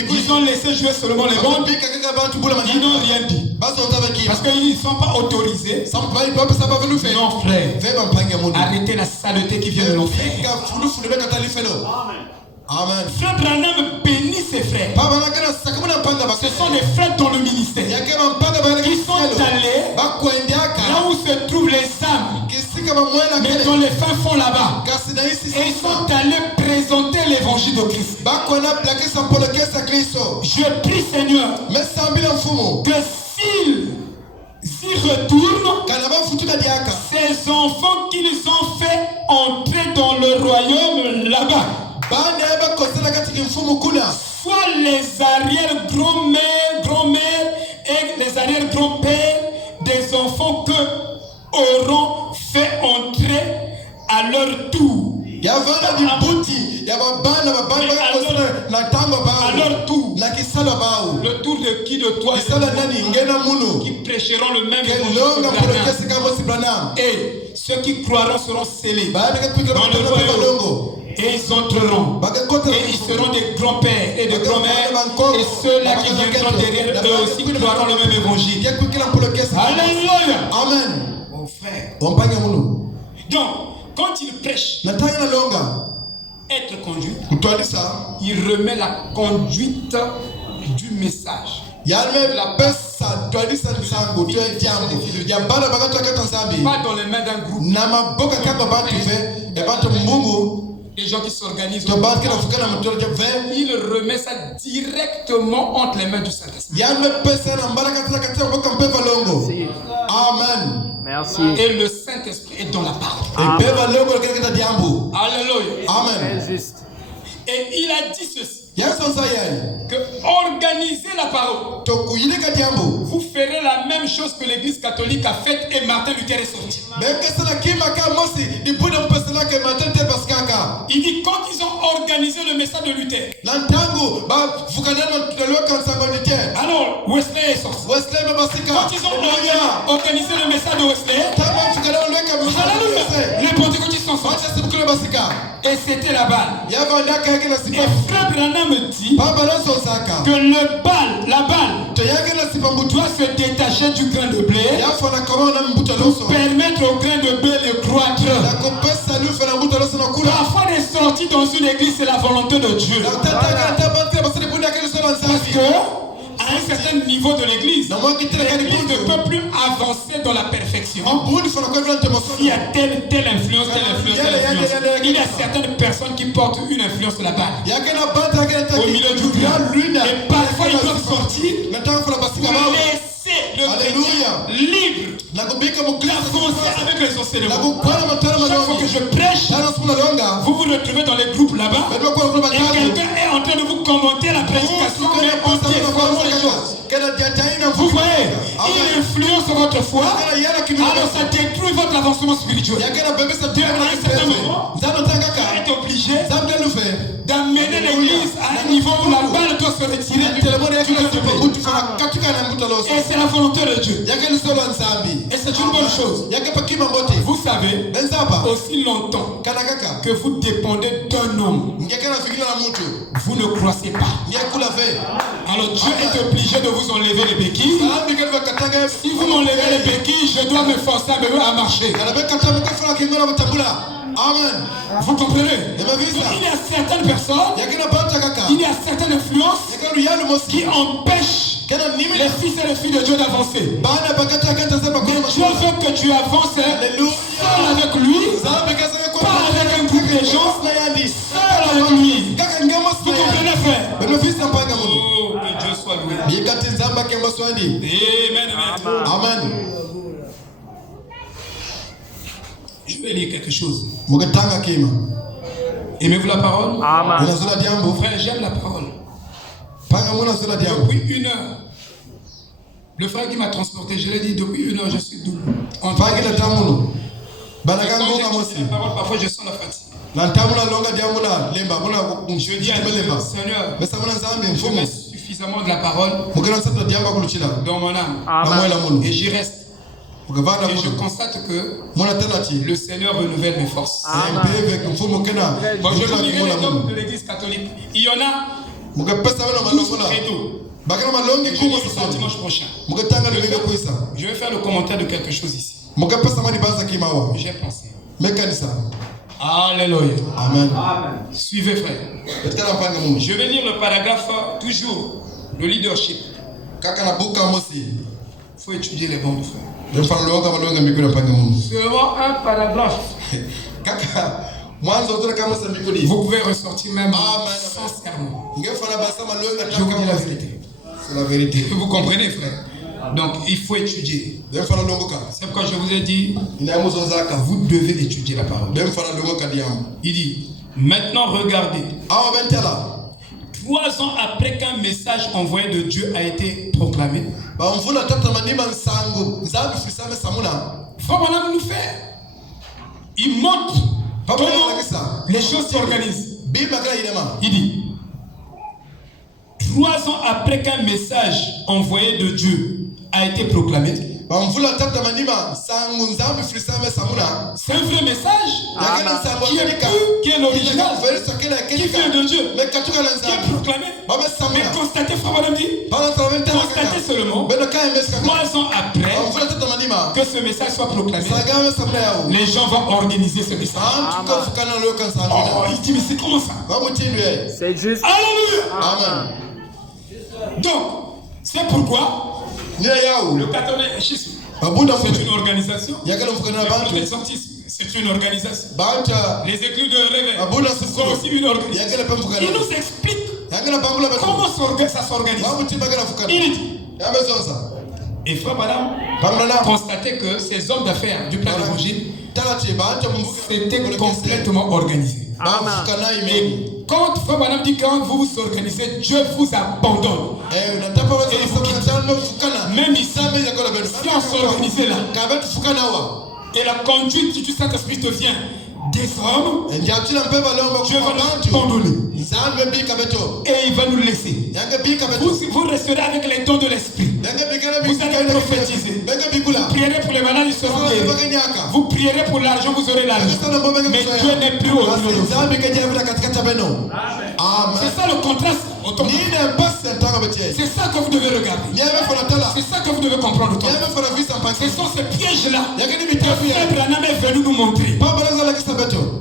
ils ont laissé jouer seulement les bandes, ils n'ont rien dit. Parce qu'ils ne sont pas autorisés. Non frère, arrêtez la saleté qui vient de l'enfer. Amen. Frère Branham bénit ses frères. Ce sont les frères dans le ministère qui sont allés là où se trouvent les âmes, mais dans les fins fonds là-bas. Et ils sont allés présenter l'évangile de Christ. Je prie Seigneur que s'ils y retournent, ces enfants qu'ils ont fait entrer dans le royaume là-bas, soit les arrière-grand-mères, grand-mères et les arrière-grands-pères des enfants que auront fait entrer à leur tour. À leur tour. Le tour de qui de toi qui prêcheront le même évangile. Et ceux qui croiront seront scellés dans le royaume. Et ils entreront. Et ils seront des grands-pères et des grands-mères. Et ceux-là qui viendront derrière eux aussi croiront le même évangile. Alléluia. Amen. Mon frère. Donc, quand il prêche, être conduit, il remet la conduite du message Pas dans les mains d'un groupe. Les gens qui s'organisent, il remet ça directement entre les mains du Saint-Esprit. Amen. Merci. Et le Saint-Esprit est dans la parole. Alléluia. Amen. Et il a dit ceci. Que organiser la parole, vous ferez la même chose que l'Église catholique a faite et Martin Luther est sorti. Il dit quand ils ont organisé le message de Luther, alors Wesley est sorti. Quand ils ont organisé le message de Wesley, les pentecôtistes sont sortis. Et c'était la balle. Et Frère Branham me dit que la balle doit se détacher du grain de blé pour permettre au grain de blé de croître. Parfois les sorties dans une église c'est la volonté de Dieu. Parce que à un certain niveau de l'église ne peut plus avancer dans la perfection. Il y a telle influence. Il y a certaines personnes qui portent une influence là-bas au milieu du groupe. Et parfois ils doivent sortir pour laisser le chrétien libre d'avancer avec les enseignements. Chaque fois que je prêche, vous vous retrouvez dans les groupes là-bas et quelqu'un est en train de vous commenter la prédication mais en déformant les choses. Vous voyez, il influence votre foi, alors ça détruit votre avancement spirituel. À un certain moment, vous êtes obligé d'amener l'église à un niveau où la balle doit se retirer du et c'est la volonté de Dieu. Et c'est une bonne chose. Vous savez, aussi longtemps que vous dépendez d'un homme, vous ne croissez pas. Alors Dieu est obligé de vous enlever les béquilles. Si vous m'enlevez les béquilles, je dois me forcer à marcher. Amen. Vous comprenez? Donc, il y a certaines personnes, il y a certaines influences qui empêchent les fils et les filles de Dieu d'avancer. Mais Dieu veut que tu avances seul avec lui, pas avec un groupe de gens, seul avec lui. Vous comprenez, frère? Oh, que Dieu soit loué. Amen. Je vais lire quelque chose. Aimez-vous la parole? Amen. Frère, j'aime la parole. Depuis 1 heure, le frère qui m'a transporté, je l'ai dit, depuis 1 heure, je suis double. Quand j'écoute la parole, parfois je sens la fatigue. Je dis à Dieu, Seigneur, je mets suffisamment de la parole dans mon âme. Amen. Et j'y reste. Et je constate que le Seigneur renouvelle mes forces. Bon, je vous dirai les dogmes de l'église catholique. Il y en a 12 credos. Je vais ça dimanche prochain. Je vais faire le commentaire de quelque chose ici. J'ai pensé. Alléluia. Amen. Suivez, frère. Je vais lire le paragraphe, toujours, le leadership. Il faut étudier les bons frères. Seulement un paragraphe. Vous pouvez ressortir même sincèrement. Je vous dis la vérité. C'est la vérité. Vous comprenez, frère? Donc il faut étudier. C'est pourquoi je vous ai dit, vous devez étudier la parole. Il dit, maintenant regardez. 3 ans après qu'un message envoyé de Dieu a été proclamé, Frère Branham nous fait. Il montre comment les choses s'organisent. Il dit, 3 ans après qu'un message envoyé de Dieu a été proclamé, c'est un vrai message qui est l'original, qui vient de Dieu, qui est proclamé. Mais constatez, Frère Branham dit, constatez seulement 3 ans après que ce message soit proclamé, les gens vont organiser ce message. Oh, il dit, mais c'est comment ça? C'est juste. Alléluia. Amen. Donc, C'est pourquoi le catholicisme, c'est une organisation. Les sortistes, c'est une organisation. Les églises de réveil sont aussi une organisation. Il nous explique comment ça s'organise. Il dit, et frère madame, constatez que ces hommes d'affaires du plan d'évangile c'était complètement organisé. Et quand frère madame dit quand vous vous organisez, Dieu vous abandonne. Même ici, si on s'organisait là, et la conduite du Saint-Esprit devient des hommes, Dieu va nous abandonner. Et il va nous laisser. Vous resterez avec les dons de l'esprit. Vous allez prophétiser. Vous prierez pour les malades, ils seront guéris. Vous prierez pour l'argent, vous aurez l'argent. Mais Dieu n'est plus au milieu. C'est ça le contraste. C'est ça que vous devez regarder. C'est ça que vous devez comprendre. Ce sont ces pièges-là que Branham est venu nous montrer.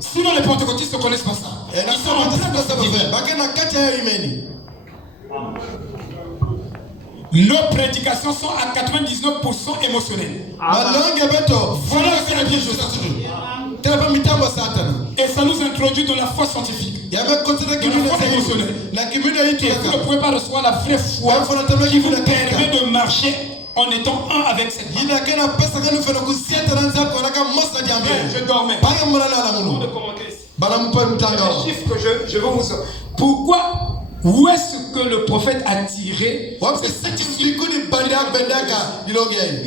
Sinon les pentecôtistes ne connaissent pas ça. Ils sont en train de se dire. Nos prédications sont à 99% émotionnelles. Voilà ce que la Bible et ça nous introduit dans la foi scientifique, dans la foi émotionnelle. Et vous ne pouvez pas recevoir la vraie foi qui vous permet de marcher en étant un avec cette foi. Je dormais. De commenter ici. Les chiffres que je vais vous dire. Pourquoi? Où est-ce que le prophète a tiré? Nous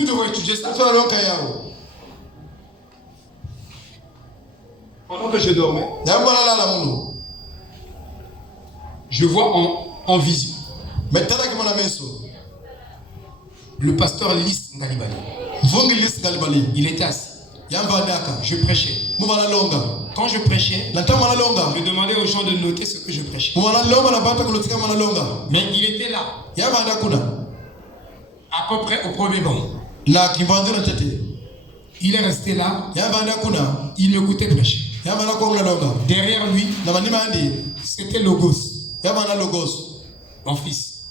devons étudier ça. Pendant que je dormais, je vois en vision le pasteur Lys Ngalibali. Il était assis. Je prêchais. Quand je prêchais, je demandais aux gens de noter ce que je prêchais. Mais il était là, à peu près au premier banc. Il est resté là, il m'écoutait prêcher. Derrière lui, c'était Logos, mon fils.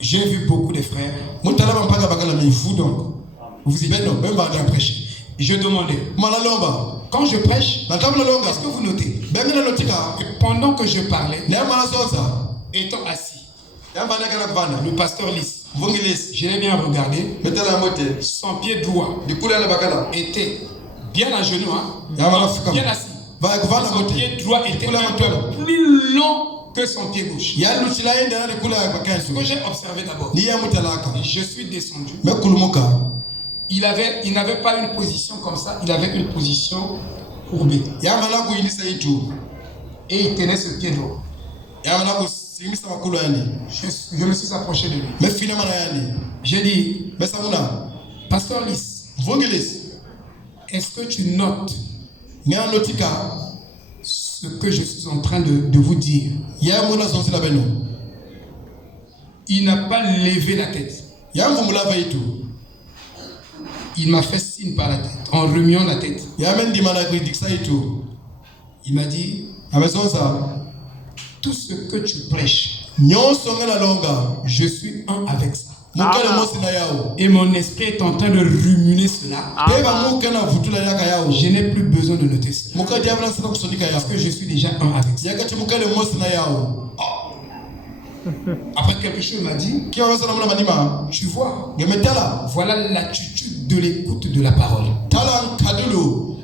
J'ai vu beaucoup de frères. Vous donc, vous êtes à prêcher. Je demandais, quand je prêche, est-ce que vous notez? Et pendant que je parlais, étant assis, le pasteur Lys, je l'ai bien regardé, son pied droit était bien à genoux, bien assis. Son pied droit était un peu plus long que son pied gauche. Ce que j'ai observé d'abord, je suis descendu. Il n'avait pas une position comme ça, il avait une position courbée. Et il tenait ce pied droit. Je me suis approché de lui. J'ai dit, Pasteur Lys, est-ce que tu notes ce que je suis en train de vous dire? Il n'a pas levé la tête. Il m'a fait signe par la tête, en remuant la tête. Il m'a dit, tout ce que tu prêches, je suis un avec ça. Et mon esprit est en train de ruminer cela. Je n'ai plus besoin de noter cela. Parce que je suis déjà un avec ça. Après quelque chose m'a dit, tu vois, voilà l'attitude de l'écoute de la parole.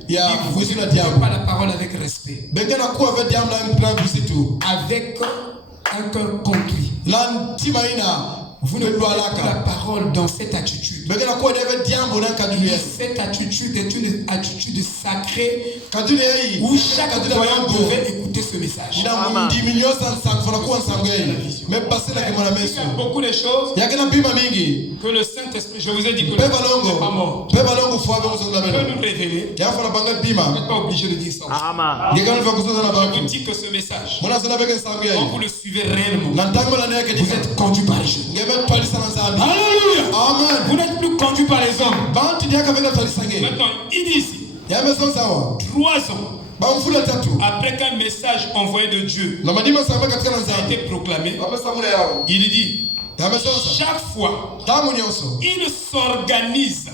Il ne vous pas la parole avec respect, avec un cœur contrit. Vous ne voyez pas la parole dans cette attitude. Cette attitude est une attitude sacrée où chaque croyant devait écouter ce message. Il y a beaucoup de choses que le Saint-Esprit, je vous ai dit que le Saint-Esprit n'est pas mort, peut nous révéler. Vous n'êtes pas obligé de dire ça. Je vous dis que ce message, quand vous le suivez réellement, vous êtes conduit par les choses. Alléluia. Amen. Vous n'êtes plus conduit par les hommes. Maintenant, il dit ici 3 ans Après qu'un message envoyé de Dieu a été proclamé, il dit, chaque fois, il s'organise.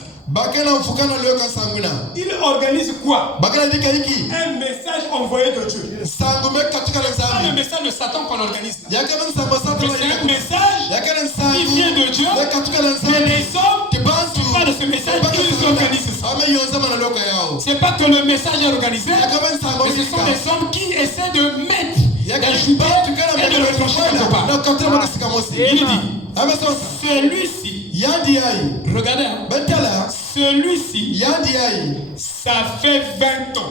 Il organise quoi? Un message envoyé de Dieu. C'est pas le message de Satan qu'on organise. C'est un message qui vient de Dieu. Mais les hommes qui parlent de ce message, ils organisent ça. C'est pas que le message est organisé, mais ce sont des hommes qui essaient de mettre d'ajouter et de reprocher quelque part. Il dit, celui-ci, regardez, hein, celui-ci, ça fait 20 ans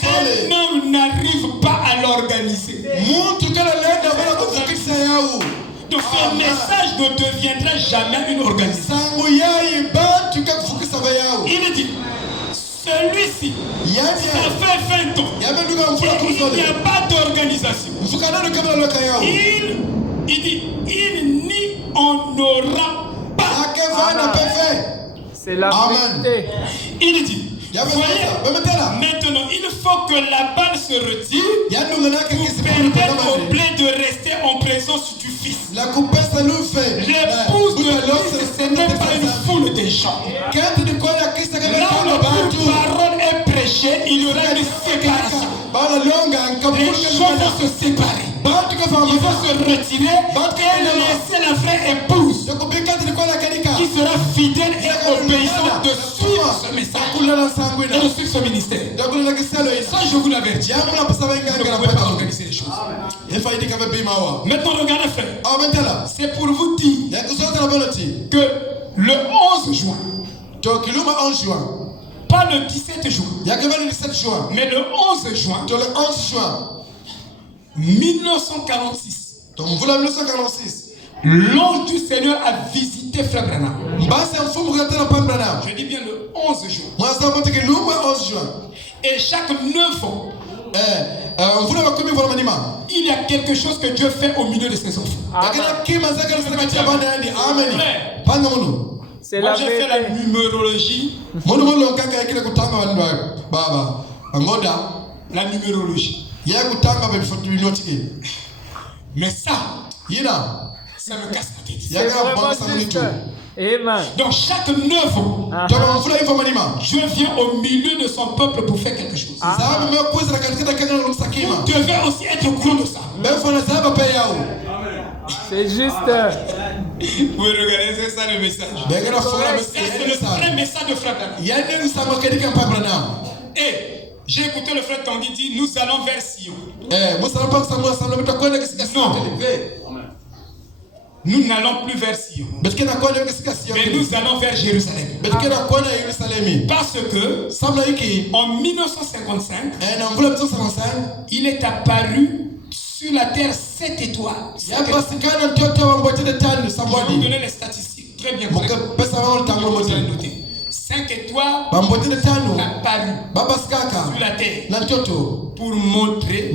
qu'un homme n'arrive pas à l'organiser. Donc ce message ne deviendra jamais une organisation. Il dit, celui-ci, ça fait 20 ans qu'il n'y a pas d'organisation. Il dit, il n'y en aura pas. C'est la vérité. Il dit, voyez, maintenant il faut que la balle se retire pour permettre au blé de rester en présence du Fils. L'épouse de Christ, ce n'est pas une foule de gens. Là où la parole est prêchée, il y aura une séparation. Les gens vont se séparer. Il faut se retirer et laisser la vraie épouse qui sera fidèle et obéissante de suivre ce message et de suivre ce ministère. Ça, je vous l'avertis. Vous ne pouvez pas organiser les choses. Maintenant, regardez, frère. C'est pour vous dire que le 11 juin, pas le 17 juin, mais le 11 juin, 1946, l'ange du Seigneur a visité Frère Branham. Je dis bien le 11 juin. Et chaque 9 ans, il y a quelque chose que Dieu fait au milieu de ses enfants. C'est moi la j'ai fait la numérologie. La numérologie. Mais ça me casse la tête. C'est vraiment juste. Amen. Donc chaque 9 ans, Dieu vient au milieu de son peuple pour faire quelque chose. Vous devez aussi être au courant de ça. C'est juste. Vous regardez, c'est ça le message. C'est le vrai message de Frère Branham. Et j'ai écouté le frère Tanguy dire, nous allons vers Sion. Non. Nous n'allons plus vers Sion. Mais nous allons vers Jérusalem. Parce que en 1955, il est apparu sur la terre 7 étoiles. Je vais vous donner les statistiques. Très bien. Vous allez noter. 5 étoiles apparues sur la terre pour montrer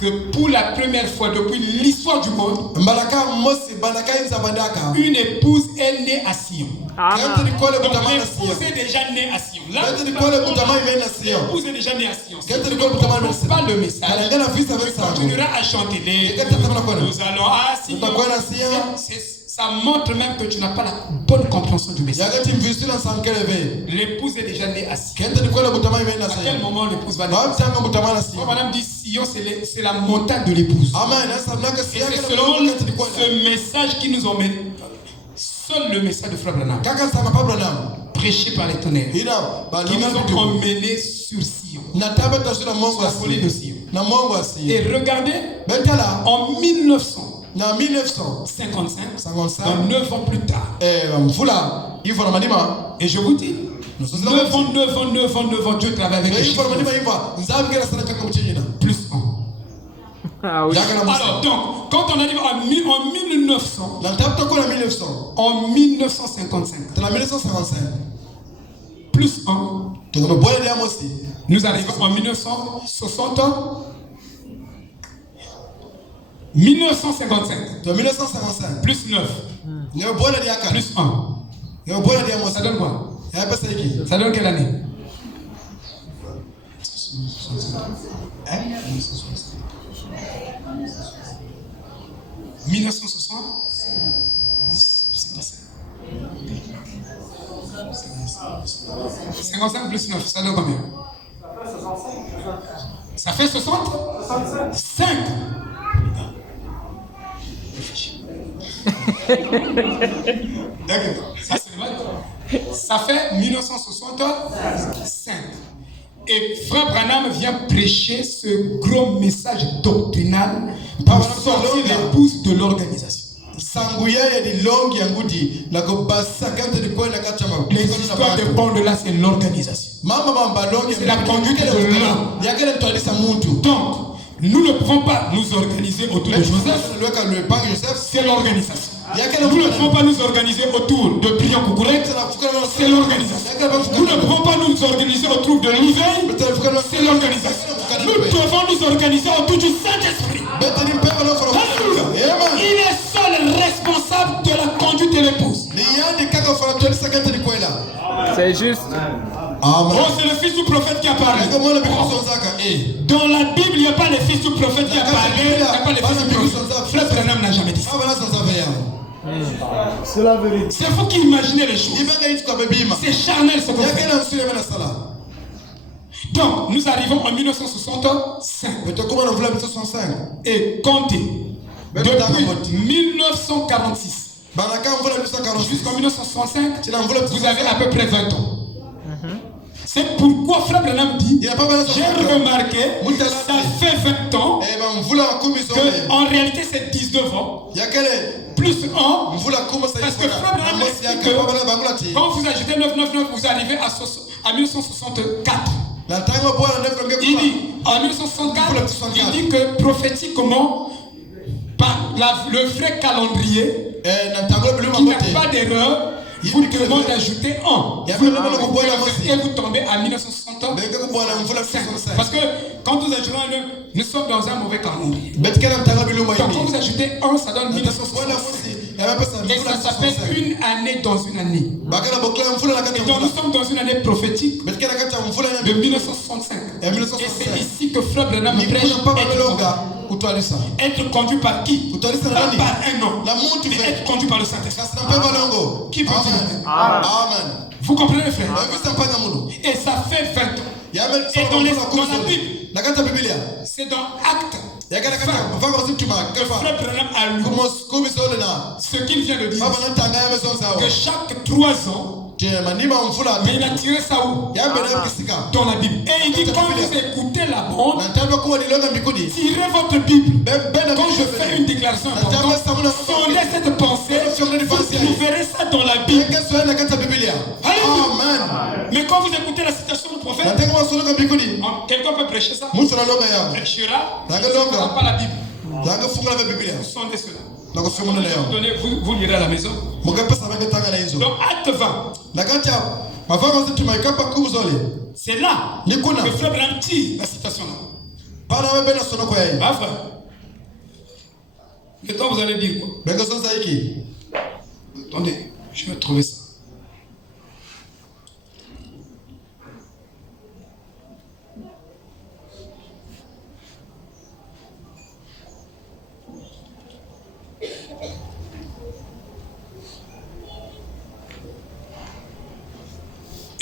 que pour la première fois depuis l'histoire du monde, une épouse est née à Sion. Donc l'épouse est déjà née à Sion. Là, l'épouse est déjà née à Sion. Si tu ne comprends pas le message, tu continueras à chanter. Nous allons à Sion. Ça montre même que tu n'as pas la bonne compréhension du message. L'épouse est déjà née à Sion. À quel moment l'épouse va naître? Madame dit Sion, c'est la montagne de l'épouse. Et c'est selon ce message qui nous emmène. Seul le message de Frère Branham, prêché par l'Éternel, qui nous ont emmenés sur Sion, sur la colline de Sion. Et regardez, en 1955, 9 ans plus tard, et je vous dis, 9 ans, Dieu travaille avec les chiffres. Plus 1. Ah oui. Alors, donc, quand on arrive en 1900, en 1955, plus 1, nous arrivons en 1960, 1955, plus 9, plus 1. Ça donne quoi? Ça donne quelle année? 1960. C'est pas ça. 55 plus 9, ça donne combien? Ça fait 65. D'accord. Ça, c'est vrai. Ça fait 1965. Et Frère Branham vient prêcher ce gros message doctrinal pour sortir l'épouse de l'organisation. Les histoires de bande là, c'est l'organisation. C'est la conduite de l'homme. Donc, nous ne pouvons pas nous organiser autour de Joseph. C'est l'organisation. Nous ne pouvons pas nous organiser autour de Priant Koukourek. C'est l'organisation. Nous ne pouvons pas nous organiser autour de l'Iveil. C'est l'organisation. Nous devons nous organiser autour du Saint-Esprit. Il est seul responsable de la conduite de l'épouse. C'est juste. Oh, c'est le fils du prophète qui a parlé. Dans la Bible, il n'y a pas le fils du prophète qui a parlé. Il n'y a pas le fils du prophète. Frère Branham n'a jamais dit ça. C'est la vérité. C'est vous qui imaginez les choses. C'est charnel ce qu'on fait. Donc, nous arrivons en 1965. Et comptez. Depuis 1946 jusqu'en 1965, vous avez à peu près 20 ans. C'est pourquoi Frère Branham dit, j'ai remarqué, ça fait 20 ans, qu'en réalité c'est 19 ans, plus 1, parce que Frère Branham dit que quand vous ajoutez 999, vous arrivez à 1964. Il dit, en 1964, il dit que prophétiquement, par le vrai calendrier, qui n'a pas d'erreur, vous demande d'ajouter 1. Et vous tombez à 1960. Parce que quand vous ajoutez 1, nous sommes dans un mauvais calendrier. Donc quand vous ajoutez 1, ça donne 1960. Et ça s'appelle une année dans une année. Et donc nous sommes dans une année prophétique de 1965. Et c'est ici que Frère Branham prêche être conduit par qui? Pas par un homme, mais être conduit par le Saint-Esprit. Qui peut dire? Amen. Vous comprenez, frère? Et ça fait 20 ans. Et dans la Bible, c'est dans Actes. Que Frère Branham a lu ce qu'il vient de dire, que chaque 3 ans, mais il a tiré ça où? Dans la Bible. Et il dit, quand vous écoutez la bande, tirez votre Bible. Quand je fais une déclaration importante, sondez cette pensée, vous trouverez ça dans la Bible. Alléluia. Mais quand vous écoutez la citation du prophète, quelqu'un peut prêcher ça? Prêchera, pas la Bible. Sondez cela. Vous lirez à la maison. Donc acte 20. C'est là que Frère Branham tire la citation là. Pas vrai. Et toi vous allez dire quoi? Attendez, je vais trouver ça.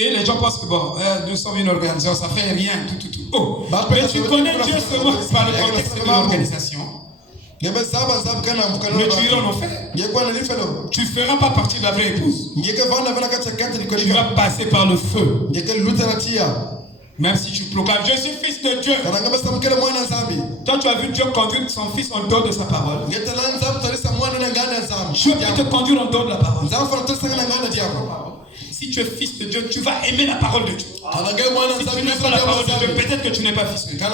Et les gens pensent que bon, nous sommes une organisation, ça fait rien, tout. Oh, mais tu connais Dieu seulement par le contexte de l'organisation. Mais tu iras en enfer. Tu ne feras pas partie de la vraie épouse. Tu vas passer par le feu. Même si tu proclames, je suis fils de Dieu. Toi, tu as vu Dieu conduire son fils en dehors de sa parole. Dieu peut te conduire en dehors de la parole. Si tu es fils de Dieu, tu vas aimer la parole de Dieu. Si tu n'aimes pas la parole de Dieu, peut-être que tu n'es pas fils de Dieu.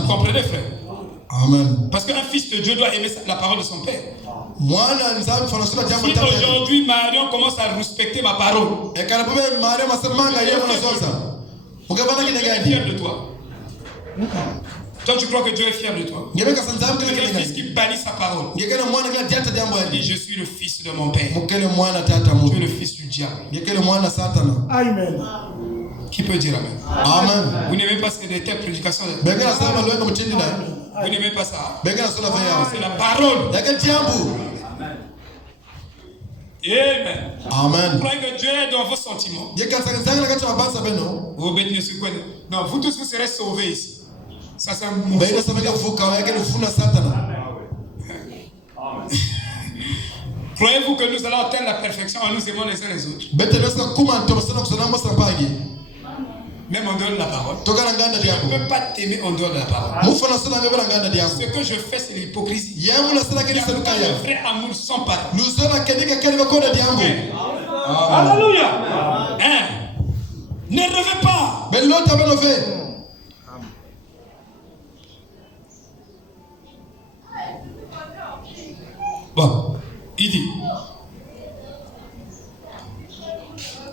Vous comprenez, frère? Amen. Parce qu'un fils de Dieu doit aimer la parole de son père. Si aujourd'hui Marion commence à respecter ma parole, je suis fier de toi. Toi, tu crois que Dieu est fier de toi? Tu es un fils qui bannit sa parole. Il dit, je suis le fils de mon père. Tu es le fils du diable. Amen. Qui peut dire amen? Amen. Vous n'aimez pas ces telles prédications? Vous n'aimez pas ça? C'est la parole. Amen. Amen. Croyez que Dieu est dans vos sentiments. Non, vous tous vous serez sauvés ici. Ça c'est un mot. Croyez-vous que nous allons atteindre la perfection en nous aimant les uns les autres? Même en dehors de la parole. Je ne peux pas t'aimer en dehors de la parole. Ce que je fais, c'est l'hypocrisie. Il y a un vrai amour sans parole. Alléluia. Ne rêvez pas. Bon, il dit,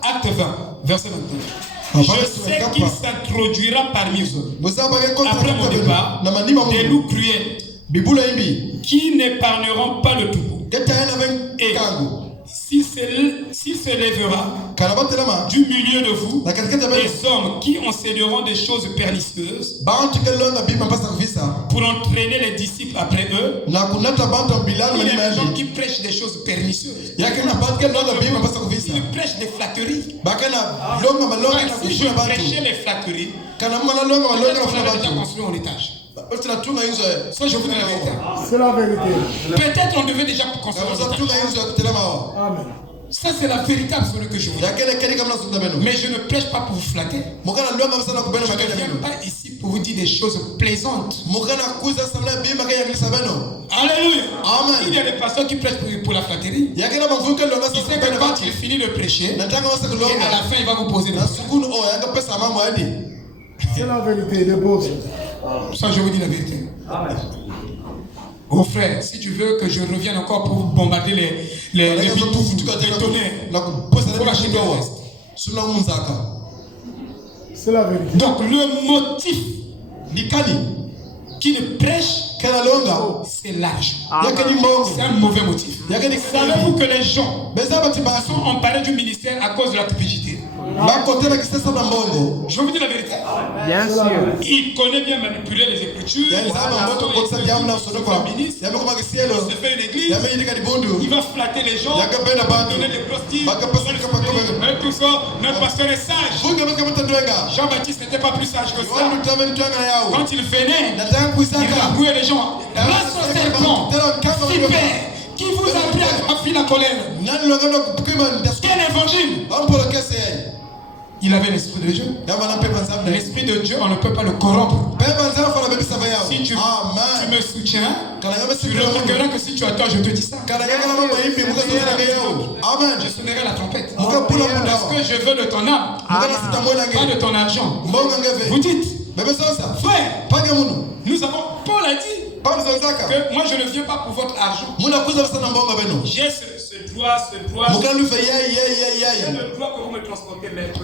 acte 20, verset 29. Je sais qu'il s'introduira parmi vous, après mon départ, des loups cruels qui n'épargneront pas le troupeau. Et s'il se lèvera du milieu de vous des hommes qui enseigneront des choses pernicieuses pour entraîner les disciples après eux, il y a des gens qui prêchent des choses pernicieuses. Ils prêchent des flatteries. Si je prêchais les flatteries, on avait déjà construit un étage. Ça, je vous dis la vérité. C'est la vérité. Peut-être on devait déjà construire un étage. Amen. Ça, c'est la vérité absolue que je vous dis. Mais je ne prêche pas pour vous flatter. Je ne viens pas ici pour vous dire des choses plaisantes. Alléluia. Il y a des pasteurs qui prêchent pour la flatterie. Il sait que quand il finit de prêcher, et à la fin, il va vous poser des questions. C'est la vérité, les beaux. Ça, je vous dis la vérité. Oh frère, si tu veux que je revienne encore pour bombarder les bitoufs, les tonnerres, il faut acheter le reste. C'est la vérité. Donc le motif qui ne prêche, c'est l'argent. C'est un mauvais motif. Savez-vous que les gens sont emparés du ministère à cause de la publicité? Je vous dis la vérité. Bien sûr. Il connaît bien manipuler les écritures. Il se fait une église. Il va flatter les gens. Donner des prostituées. Tout ça, notre pasteur est sage. Jean-Baptiste n'était pas plus sage que ça. Quand il venait, il va bouer les gens. Grâce au serpent, super, qui vous a appris à fuir la colère. Quel évangile? Il avait l'esprit de Dieu. L'esprit de Dieu, on ne peut pas le corrompre. Si tu me soutiens, tu remarqueras que si tu as tort, je te dis ça. Je sonnerai la trompette. Parce que je veux de ton âme, pas de ton argent. Vous dites, frère, nous avons, Paul a dit que moi je ne viens pas pour votre argent. J'ai ce droit. J'ai le droit que vous me transportez maintenant.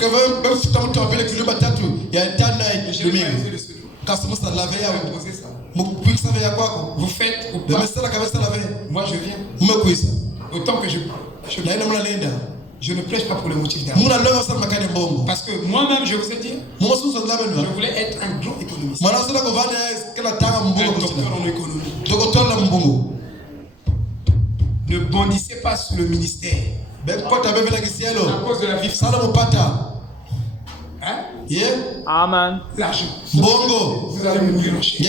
Vous faites ou pas? Moi je viens. Autant que je ne prêche pas pour le motif d'argent. Parce que moi-même, je vous ai dit, je voulais être un grand économiste. Un docteur en économie. Ne bondissez pas sur le ministère à cause de la vie. Hein? Amen. L'argent. Bongo. Vous allez mourir en chair. Je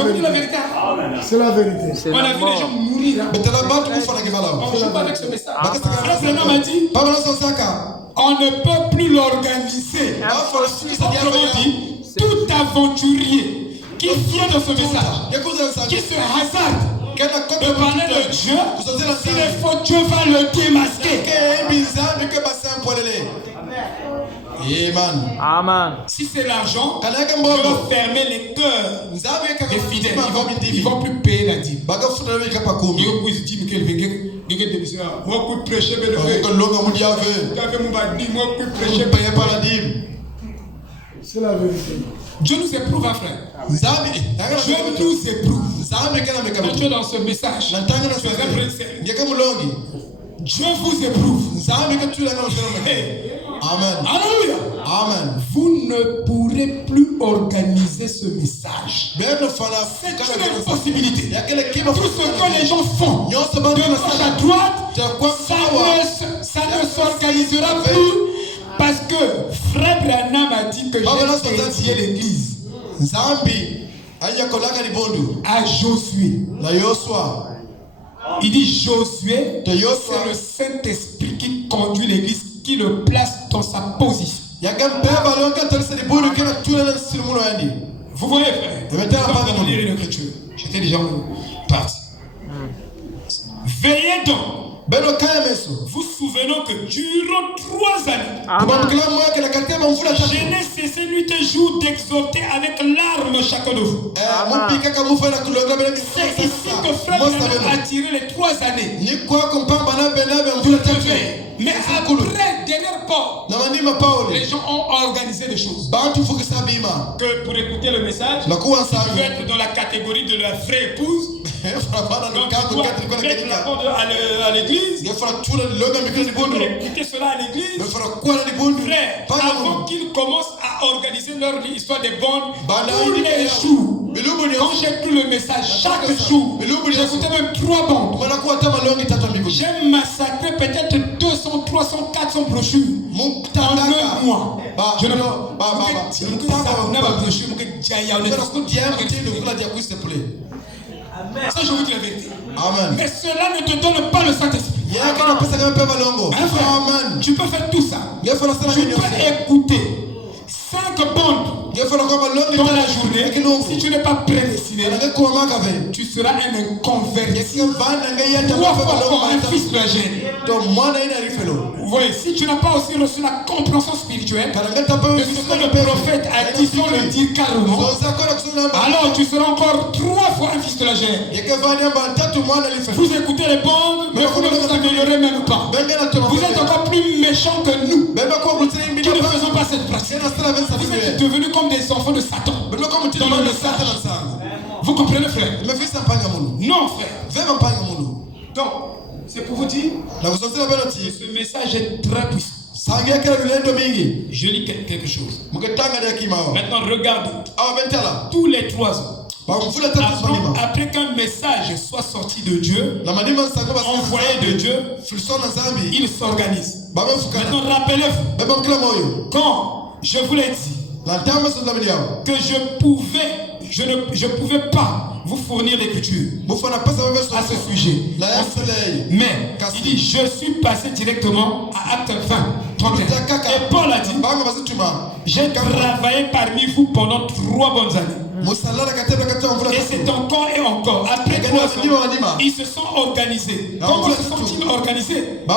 vous dis la vérité. C'est la vérité. On a vu les gens mourir. On ne joue pas avec ce message. Frère Branham m'a dit, on ne peut plus l'organiser. Autrement dit, tout aventurier qui vient dans ce message, qui se hasarde de parler de Dieu, s'il est faux, Dieu va le démasquer. Amen. Si c'est l'argent, Dieu va fermer les cœurs des fidèles. Ils ne vont plus payer la dîme. Moi, je prêcher, C'est la vérité. Dieu nous éprouve, hein, frère. Dieu nous éprouve. Quand tu es dans ce message, tu es un prince. Dieu vous éprouve. Amen. Alléluia. Amen. Vous ne pourrez plus organiser ce message. C'est une impossibilité. Tout ce que les gens font de gauche à droite, ça ne s'organisera plus parce que Frère Branham a dit que j'ai dédié l'église à Josué. Il dit Josué, c'est le Saint-Esprit qui conduit l'église, qui le place dans sa position. Vous voyez, frère, lire l'écriture. J'étais déjà parti. Veillez donc. Vous souvenez que durant 3 années, je n'ai cessé nuit et jour d'exhorter avec larmes chacun de vous. C'est ici que Frère a tiré les 3 années. Mais après, dernière porte, les gens ont organisé des choses. Que pour écouter le message, tu veux être dans la catégorie de la vraie épouse. Donc tu dois mettre la porte à l'église. Pour écouter cela à l'église. Frère, avant qu'ils commencent à organiser leur histoire des bonnes, tous les jours, quand j'ai pris le message, chaque jour, j'écoutais même 3 bandes. J'ai massacré peut-être 200, 300, 400 brochures en 1 mois. Je ne ça, je vous dis la vérité. Amen. Mais cela ne te donne pas le Saint-Esprit. Tu peux faire tout ça. Tu peux écouter 5 bandes dans la journée. Si tu n'es pas prédestiné, tu seras un inconverti. 3 fois encore un fils de la gêne. Vous voyez, si tu n'as pas aussi reçu la compréhension spirituelle de ce que le prophète a dit sans le dire carrément, alors tu seras encore 3 fois un fils de la gêne. Vous écoutez les bandes, mais vous ne vous améliorez même pas. Vous êtes encore plus méchants que nous qui ne faisons pas cette pratique. Vous êtes devenus comme des enfants de Satan dans le message. Vous comprenez, frère? Non, frère. Donc, c'est pour vous dire que ce message est très puissant. Je lis quelque chose. Maintenant, regardez. Tous les 3 ans, après qu'un message soit sorti de Dieu, envoyé de Dieu, il s'organise. Maintenant, rappelez-vous, quand je vous l'ai dit, que je ne pouvais pas vous fournir l'écriture à ce sujet. Mais il dit, je suis passé directement à Acte 20, 31. Et Paul a dit, j'ai travaillé parmi vous pendant 3 bonnes années. Et c'est encore et encore. Après 3 ans, ils se sont organisés. Comment se sont-ils organisés? Les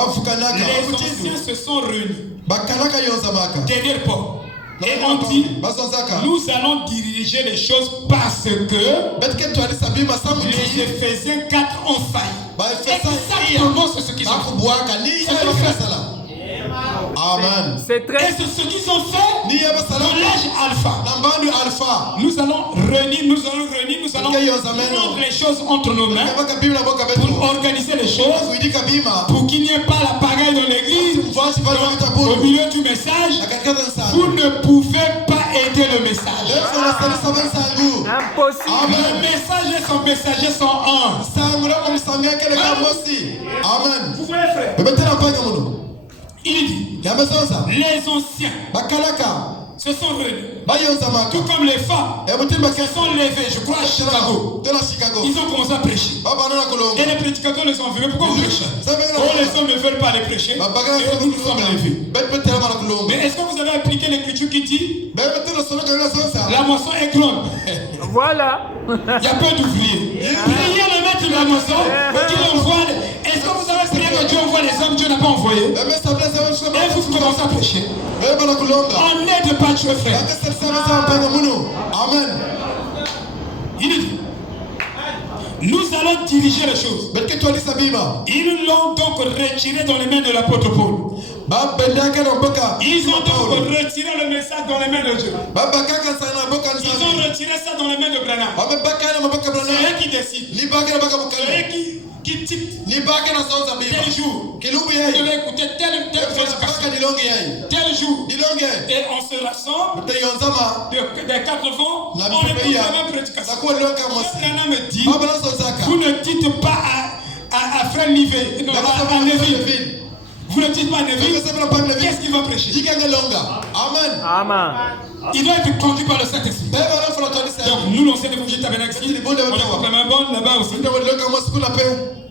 anciens se sont réunis derrière Paul. Et on dit, nous allons diriger les choses parce que les Éphésiens 4 ont failli. Exactement c'est ce qu'ils ont fait. Amen. Et c'est ce qu'ils ont fait dans l'âge alpha. Nous allons réunir, nous allons prendre les choses entre nos mains pour organiser les choses, pour qu'il n'y ait pas la pagaille dans l'église. Au milieu du message, vous ne pouvez pas aider le message. Impossible. Le message et son messager sont un. Amen. Vous voyez, frère? Il dit, les anciens se sont réunis. Tout comme les femmes se sont levées, je crois, à Chicago. Ils ont commencé à prêcher. Et les prédicateurs les ont vus. Pourquoi vous prêchez? Oh, les hommes ne veulent pas les prêcher. Et nous nous sommes levés. Mais est-ce que vous avez appliqué l'écriture qui dit la moisson est grande? Voilà. Il y a peu d'ouvriers. Priez le maître de la moisson qu'il envoie. Est-ce que vous avez prié que Dieu envoie les hommes? Dieu n'a pas envoyé. Et vous commencez à prêcher. On n'aide pas Dieu, frère. Amen. Il dit, nous allons diriger les choses. Ils l'ont donc retiré dans les mains de l'apôtre Paul. Ils ont donc retiré le message dans les mains de Dieu. Ils ont retiré ça dans les mains de Branham. C'est eux qui décident. C'est eux qui typent tel jour. Vous devez écouter tel prédication. tel jour, et on se rassemble des 4 vents, on écoute la même prédication. Frère me dit, vous ne dites pas à Frère Livé, non, à Neville. Vous ne dites pas à Neville, qu'est-ce qu'il va prêcher? Amen. Amen. Il doit être conduit par le Saint-Esprit. Donc nous, l'ancien évangile tabernacle, on a la main bonne là-bas aussi.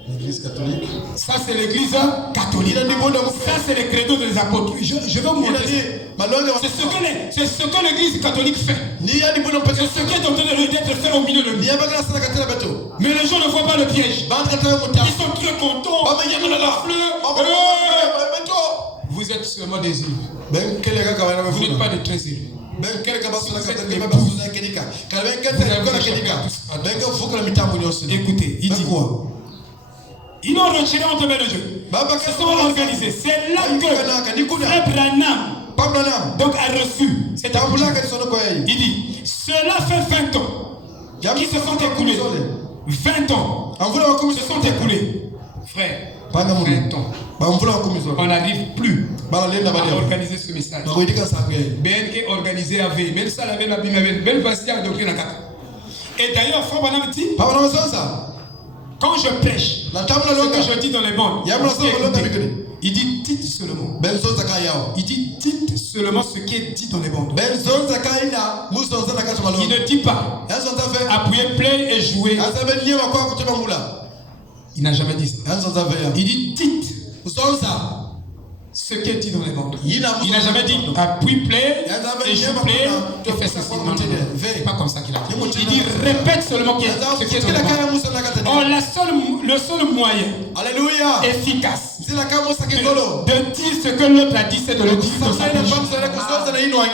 L'église catholique. Ça c'est l'église catholique. Ça c'est les credos des apôtres. Je vais vous montrer. C'est ce que l'église catholique fait. C'est ce qui est en train d'être fait au milieu de nous. Mais les gens ne voient pas le piège. Ils sont très contents. Vous êtes seulement des élus. Vous n'êtes pas des très élus. Écoutez, il dit quoi? Ils l'ont retiré entre les jeux. Ils sont organisés. C'est là que Frère Branham donc a reçu cette appellation. Il dit, cela fait 20 ans qui se sont écoulés. 20 ans se sont écoulés. Frère, 20 ans. On n'arrive plus à organiser ce message. BNK organisé avec. Mais ça, la belle Bastien doctrine à 4. Et d'ailleurs, Frère Branham dit, quand je prêche, ce que je dis dans les bandes, il dit dites seulement. Il dit dites seulement ce qui est dit dans les bandes. Il ne dit pas appuyez play et jouer. Il n'a jamais dit ça. Il dit dites ce qui est dit dans les bandes. Il n'a jamais dit appuie play et joue play et fais ceci. Non, c'est pas comme ça qu'il a dit. Il dit répète seulement ce qui est dans les bandes. Or, le seul moyen efficace de dire ce que l'autre a dit, c'est de le dire dans sa bouche.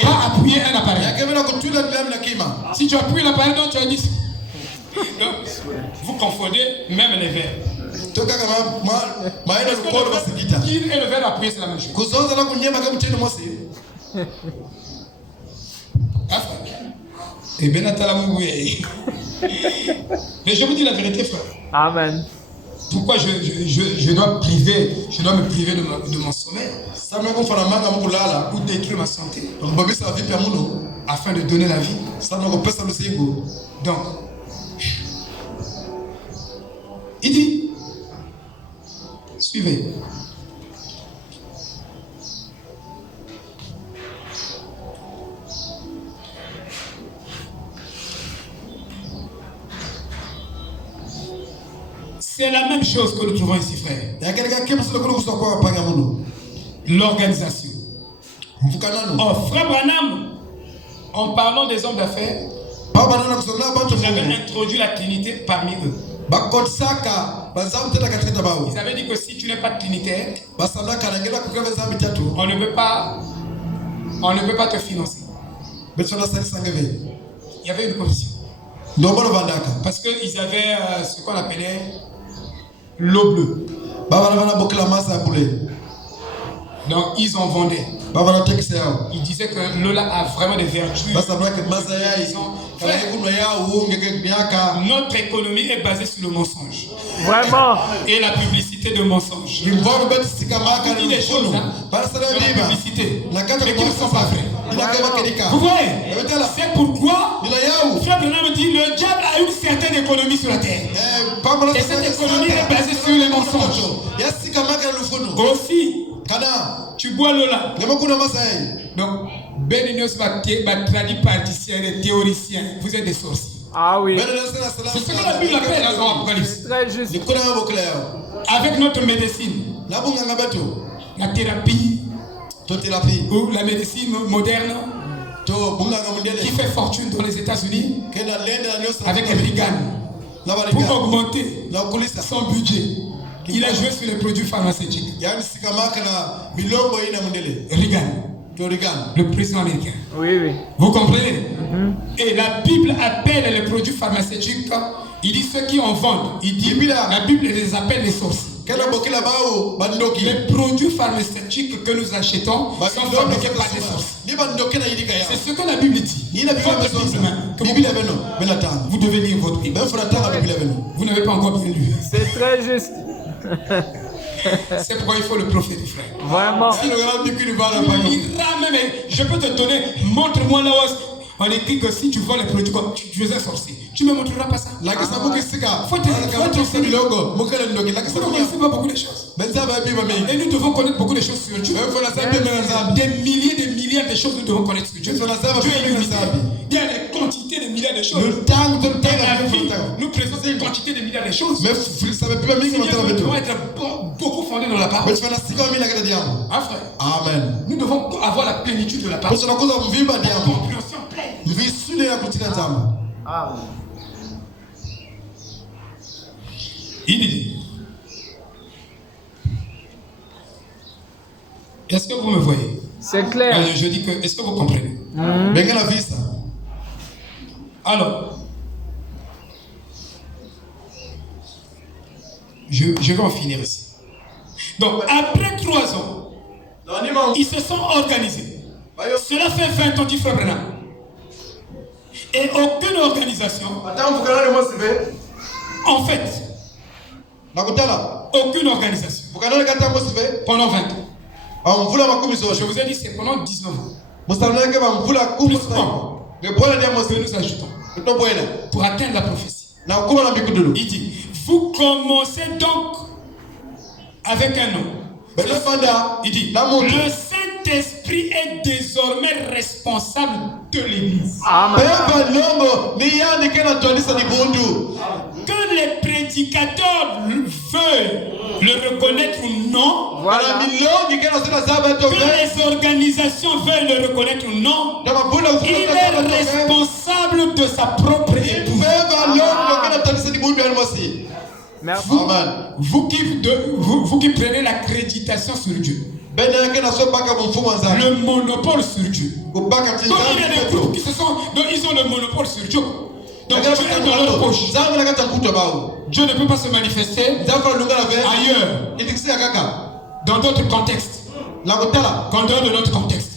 Pas appuyer un appareil. Si tu appuies l'appareil, non, tu as dit. Vous confondez même les verbes. Dire et le verbe appuyer, c'est la même chose. Et mais je vous dis la vérité, frère. Amen. Pourquoi je dois me priver de mon sommeil pour détruire ma santé afin de donner la vie. Donc, il dit, suivez. C'est la même chose que nous trouvons ici, frère. L'organisation. Oh, frère Branham, en parlant des hommes d'affaires, il avait introduit la trinité parmi eux. Ils avaient dit que si tu n'es pas trinitaire, on ne peut pas te financer. Il y avait une condition. Parce qu'ils avaient ce qu'on appelait l'eau bleue. Donc ils en vendaient. Ils disaient que l'eau là a vraiment des vertus. Notre économie est basée sur le mensonge. Vraiment. Et la publicité de mensonges. Il dit des choses sur la publicité, mais qui ne sont pas vraies. Vous voyez? C'est pourquoi Frère Branham dit le diable a une certaine économie sur la terre. Et cette économie est basée sur les mensonges. Aussi, tu bois l'eau là. Donc, Bénignos va traduire praticien et théoricien. Vous êtes des sorciers. Ah oui. C'est ce que la Bible appelle dans l'Apocalypse. Très juste. Avec notre médecine, la thérapie ou la médecine moderne qui fait fortune dans les États-Unis avec Reagan pour augmenter son budget. Il a joué sur les produits pharmaceutiques. Reagan, le président américain. Oui, oui. Vous comprenez? Et la Bible appelle les produits pharmaceutiques, il dit ceux qui en vendent, il dit, la Bible les appelle les sorciers. Les produits pharmaceutiques que nous achetons sont fabriqués par des sorciers. C'est ce que la Bible dit. Vous devez lire votre Bible. Vous n'avez pas encore bien lu. C'est très juste. C'est pourquoi il faut le prophète, frère. Vraiment. Si le grand dit qu'il va la même, je peux te donner, montre-moi là où on écrit que si tu vois les produits comme tu es un sorcier, tu ne me montreras pas ça. La question c'est faut te pas beaucoup de choses. Et nous devons connaître beaucoup de choses sur Dieu. Des milliers de choses nous devons connaître sur Dieu. Dieu est illimité. Il y a des quantités de milliards de choses. Nous présentons une quantité de milliards de choses. Nous devons être beaucoup fondés dans la parole. Ah, frère. Amen. Nous devons avoir la plénitude de la parole. La compréhension pleine. Il dit. Est-ce que vous me voyez? C'est clair. Je dis que, est-ce que vous comprenez? Alors, je vais en finir ici. Donc, après 3 ans, ils se sont organisés. Cela fait 20 ans qu'il faut Branham. Et aucune organisation, en fait, aucune organisation, pendant 20 ans. Je vous ai dit, c'est pendant 19 ans. Plus que nous ajoutons pour atteindre la prophétie. Il dit, vous commencez donc avec un nom. Il dit, le Saint-Esprit est désormais responsable de l'Église. Que les prédicateurs veuillent le reconnaître ou non, Voilà. que les organisations veuillent le reconnaître ou non, il est responsable de sa propre épouse. Merci. Vous qui prenez l'accréditation sur Dieu, le monopole sur Dieu. Donc il y a des groupes qui ils ont le monopole sur Dieu. Donc Dieu est dans leur poche. Dieu ne peut pas se manifester ailleurs, dans d'autres contextes. Qu'en dehors de notre contexte.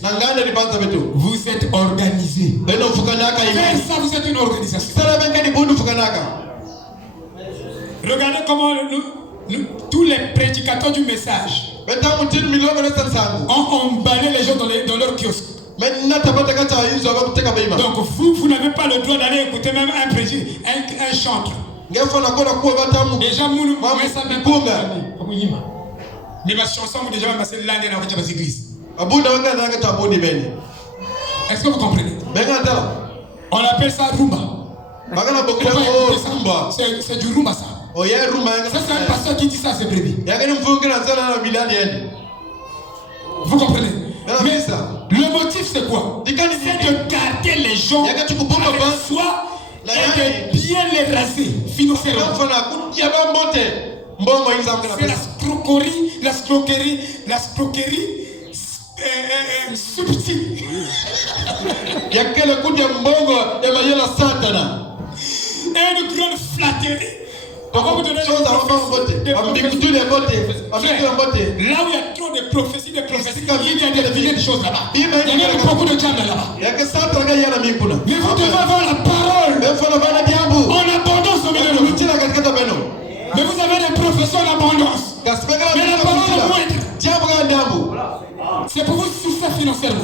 Vous êtes organisés. Faire ça, vous êtes une organisation. Regardez comment tous les prédicateurs du message ont emballé les gens dans leur kiosque. Donc vous n'avez pas le droit d'aller écouter même un chantre. Déjà, mais ma chanson, déjà, passé l'année dans les églises. Est-ce que vous comprenez? On appelle ça rumba. C'est du rumba, ça. Ça, c'est un pasteur qui dit ça à ses brebis. Vous comprenez? Mais le motif, c'est quoi? C'est de garder les gens avec soi et de bien les raser financièrement. C'est la scroquerie subtile. Et une grande flatterie. On va vous donner des prophéties. Là où il y a trop de prophéties, il y a des choses là-bas. Il y a beaucoup de diables là-bas. Mais vous devez avoir la parole en abondance au milieu de vous. Mais vous avez des prophéties en abondance. Mais la parole est moindre. C'est pour vous souffrir financièrement.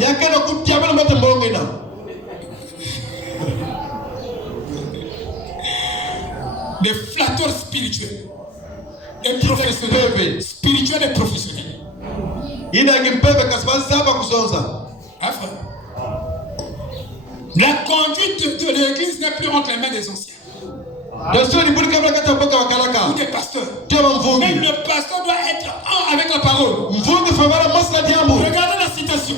Des flatteurs spirituels et professionnels. Spirituels et professionnels. La conduite de l'église n'est plus entre les mains des anciens. Ou des pasteurs. Même le pasteur doit être un avec la parole. Regardez la citation.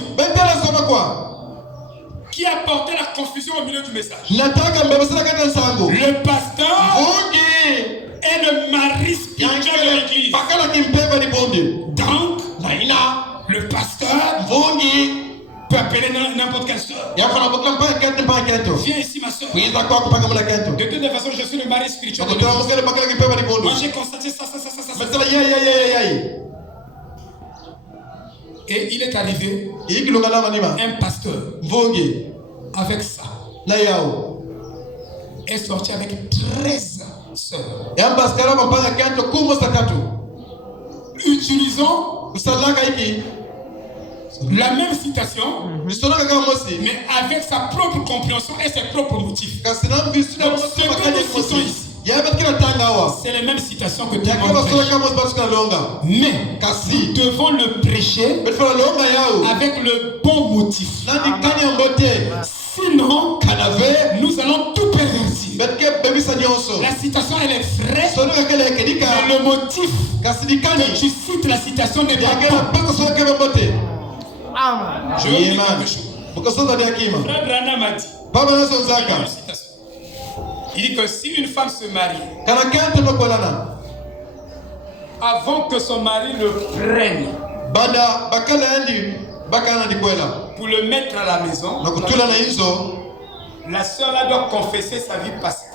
Qui a porté la confusion au milieu du message? Le pasteur est le mari spirituel de l'église. Donc, le pasteur peut appeler n'importe quelle soeur. Viens ici, ma soeur. De toute façon, je suis le mari spirituel de l'église. Moi, j'ai constaté ça. Et il est arrivé un pasteur avec ça est sorti avec 13 sœurs. utilisons la même citation, mais avec sa propre compréhension et ses propres motifs. Donc, ce que nous citons ici, c'est les mêmes citations que tout le monde prêche. Mais nous devons le prêcher avec le bon motif. Sinon, nous allons tout pervertir. La citation, elle est vraie, mais le motif que tu cites la citation n'est pas bon. Je vais vous dire quelque chose. Frère Branham a dit, il dit que si une femme se marie, avant que son mari le prenne pour le mettre à la maison, la sœur là doit confesser sa vie passée.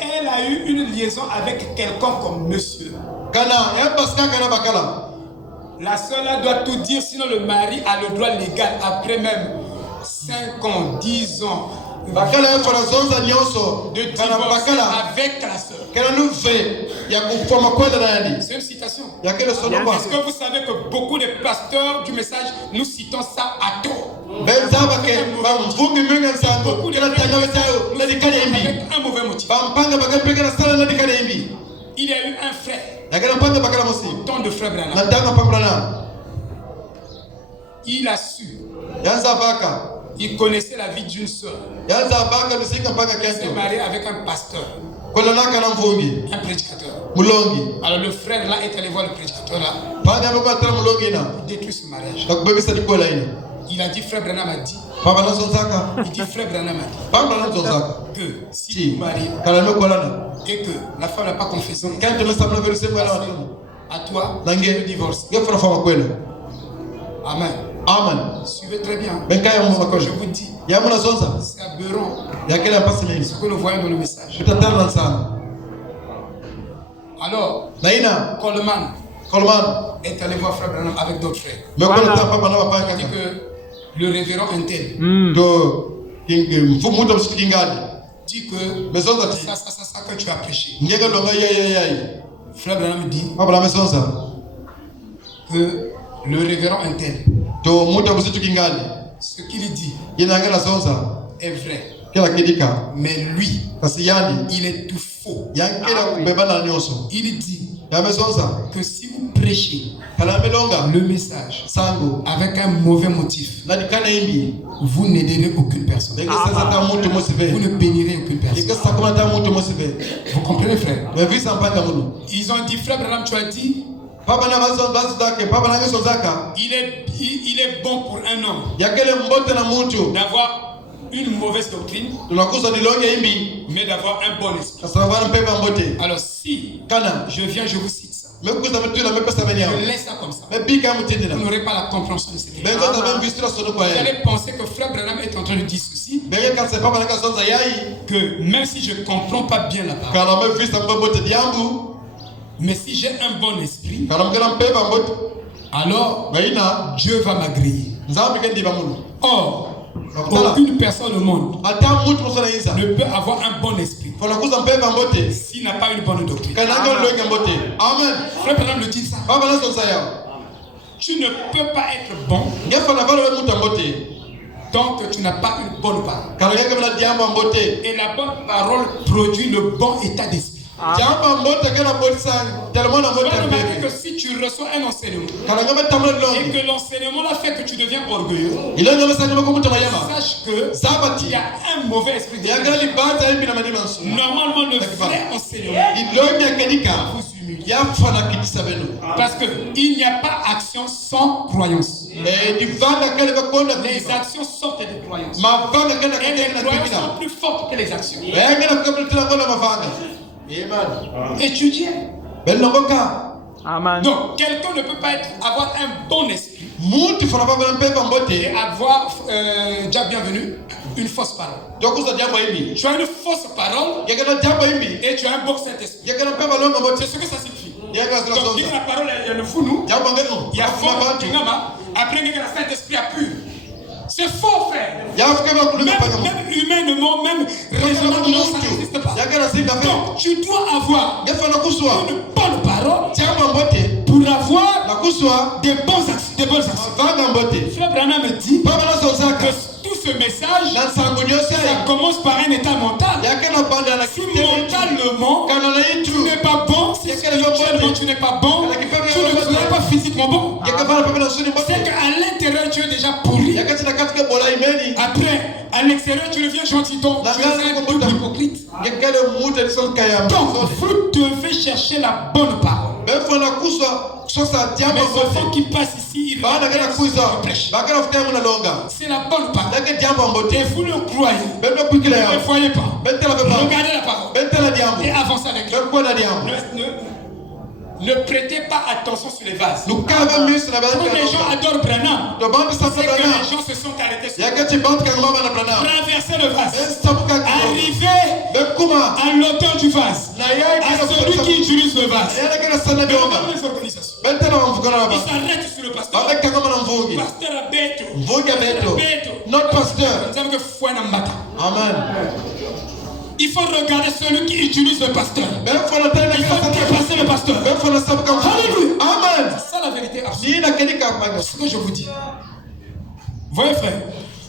Elle a eu une liaison avec quelqu'un comme monsieur. La sœur là doit tout dire, sinon le mari a le droit légal après même 5 ans, 10 ans de divorcer avec la sœur. C'est une citation. Est-ce que vous savez que beaucoup de pasteurs du message, nous citons ça à tort? Avec un mauvais motif. Il y a eu un frère, autant de frères Branham. Il a su. Il connaissait la vie d'une sœur. Il s'est marié avec un pasteur, un prédicateur. Alors le frère là est allé voir le prédicateur là. Il détruit ce mariage. Il a dit, frère Branham a dit. Il dit, frère Branham a dit que si vous mariez et que la femme n'a pas confessé à toi, tu veux divorcer. Amen. Suivez très bien. Ce que je vous dis, c'est aberrant ce que nous voyons dans le message. Alors, Coleman est allé voir frère Branham avec d'autres frères. Il dit que le révérend Intel dit que ça que tu as prêché. Frère Branham dit que le révérend Intel, ce qu'il dit est vrai, mais lui, il est tout faux. Il dit que si vous prêchez le message avec un mauvais motif, vous n'aiderez aucune personne. Vous ne bénirez aucune personne. Vous comprenez, frère? Ils ont dit, frère Branham, tu as dit, il est bon pour un homme d'avoir une mauvaise doctrine, mais d'avoir un bon esprit. Alors si je viens, je vous cite ça, je laisse ça comme ça, vous n'aurez pas la compréhension de cette idée. Vous allez penser que frère Branham est en train de dire ceci, que même si je ne comprends pas bien la parole, mais si j'ai un bon esprit, alors Dieu va m'agréer. Or, aucune personne au monde ne peut avoir un bon esprit s'il n'a pas une bonne doctrine. Frère Branham le dit ça. Tu ne peux pas être bon tant que tu n'as pas une bonne parole. Et la bonne parole produit le bon état d'esprit. Tu vas remarquer que si tu reçois un enseignement et que l'enseignement là fait que tu deviens orgueilleux, sache qu'il y a un mauvais esprit. Normalement, le vrai enseignement vous humilie. Parce qu'il n'y a pas action sans croyance. Les actions sortent des croyances. Et les croyances sont plus fortes que les actions. Étudier. Amen. Donc, quelqu'un ne peut pas avoir un bon esprit et avoir, déjà bienvenue, une fausse parole. Tu as une fausse parole et tu as un bon Saint-Esprit. C'est ce que ça signifie. Donc, la parole, il y a le fou, nous. Il y a faux, après, il y a le Saint-Esprit a pur. C'est faux, frère. Même humainement, même raisonnablement, ça n'existe pas. Donc, tu dois avoir une bonne parole pour avoir des bonnes actions. Frère Branham me dit que tout ce message, ça commence par un état mental. Si mentalement, tu n'es pas bon, si spirituellement tu n'es pas bon, tu n'es pas physiquement bon, c'est qu'à l'intérieur tu es déjà pourri. Après, à l'extérieur tu deviens gentil, donc tu es un double hypocrite. Donc vous devez chercher la bonne parole. Mes enfants qui passent ici, ils c'est la bonne parole. Et vous le croyez. Ne le voyez pas. Regardez la parole. Et avancez avec eux. Ne prêtez pas attention sur les vases. Quand les gens adorent Branham, c'est que les gens se sont arrêtés sur traverser le vase. Arriver à l'auteur du vase. À celui qui utilise le vase. Mais regardez les organisations. Ils s'arrêtent sur le pasteur. Pasteur Abeto. Notre pasteur. Amen. Il faut regarder celui qui utilise le pasteur. Il faut dépasser le pasteur. Alléluia. Amen. C'est ça la vérité absolue. Ce que je vous dis. Voyez frère,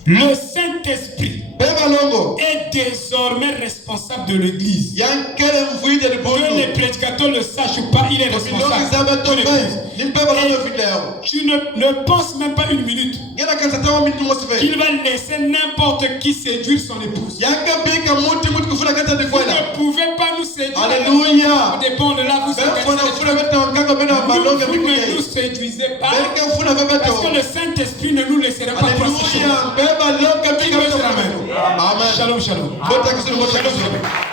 le Saint-Esprit est désormais responsable de l'église. Que les prédicateurs ne le sachent pas, il est responsable de l'église. Tu ne penses même pas une minute qu'il va laisser n'importe qui séduire son épouse. Vous ne pouvez pas nous séduire. Alléluia. Des bons de là, vous ne nous séduisez pas. Parce que le Saint-Esprit ne nous laissera pas prospérer. Amen. Shalom, shalom. Shalom.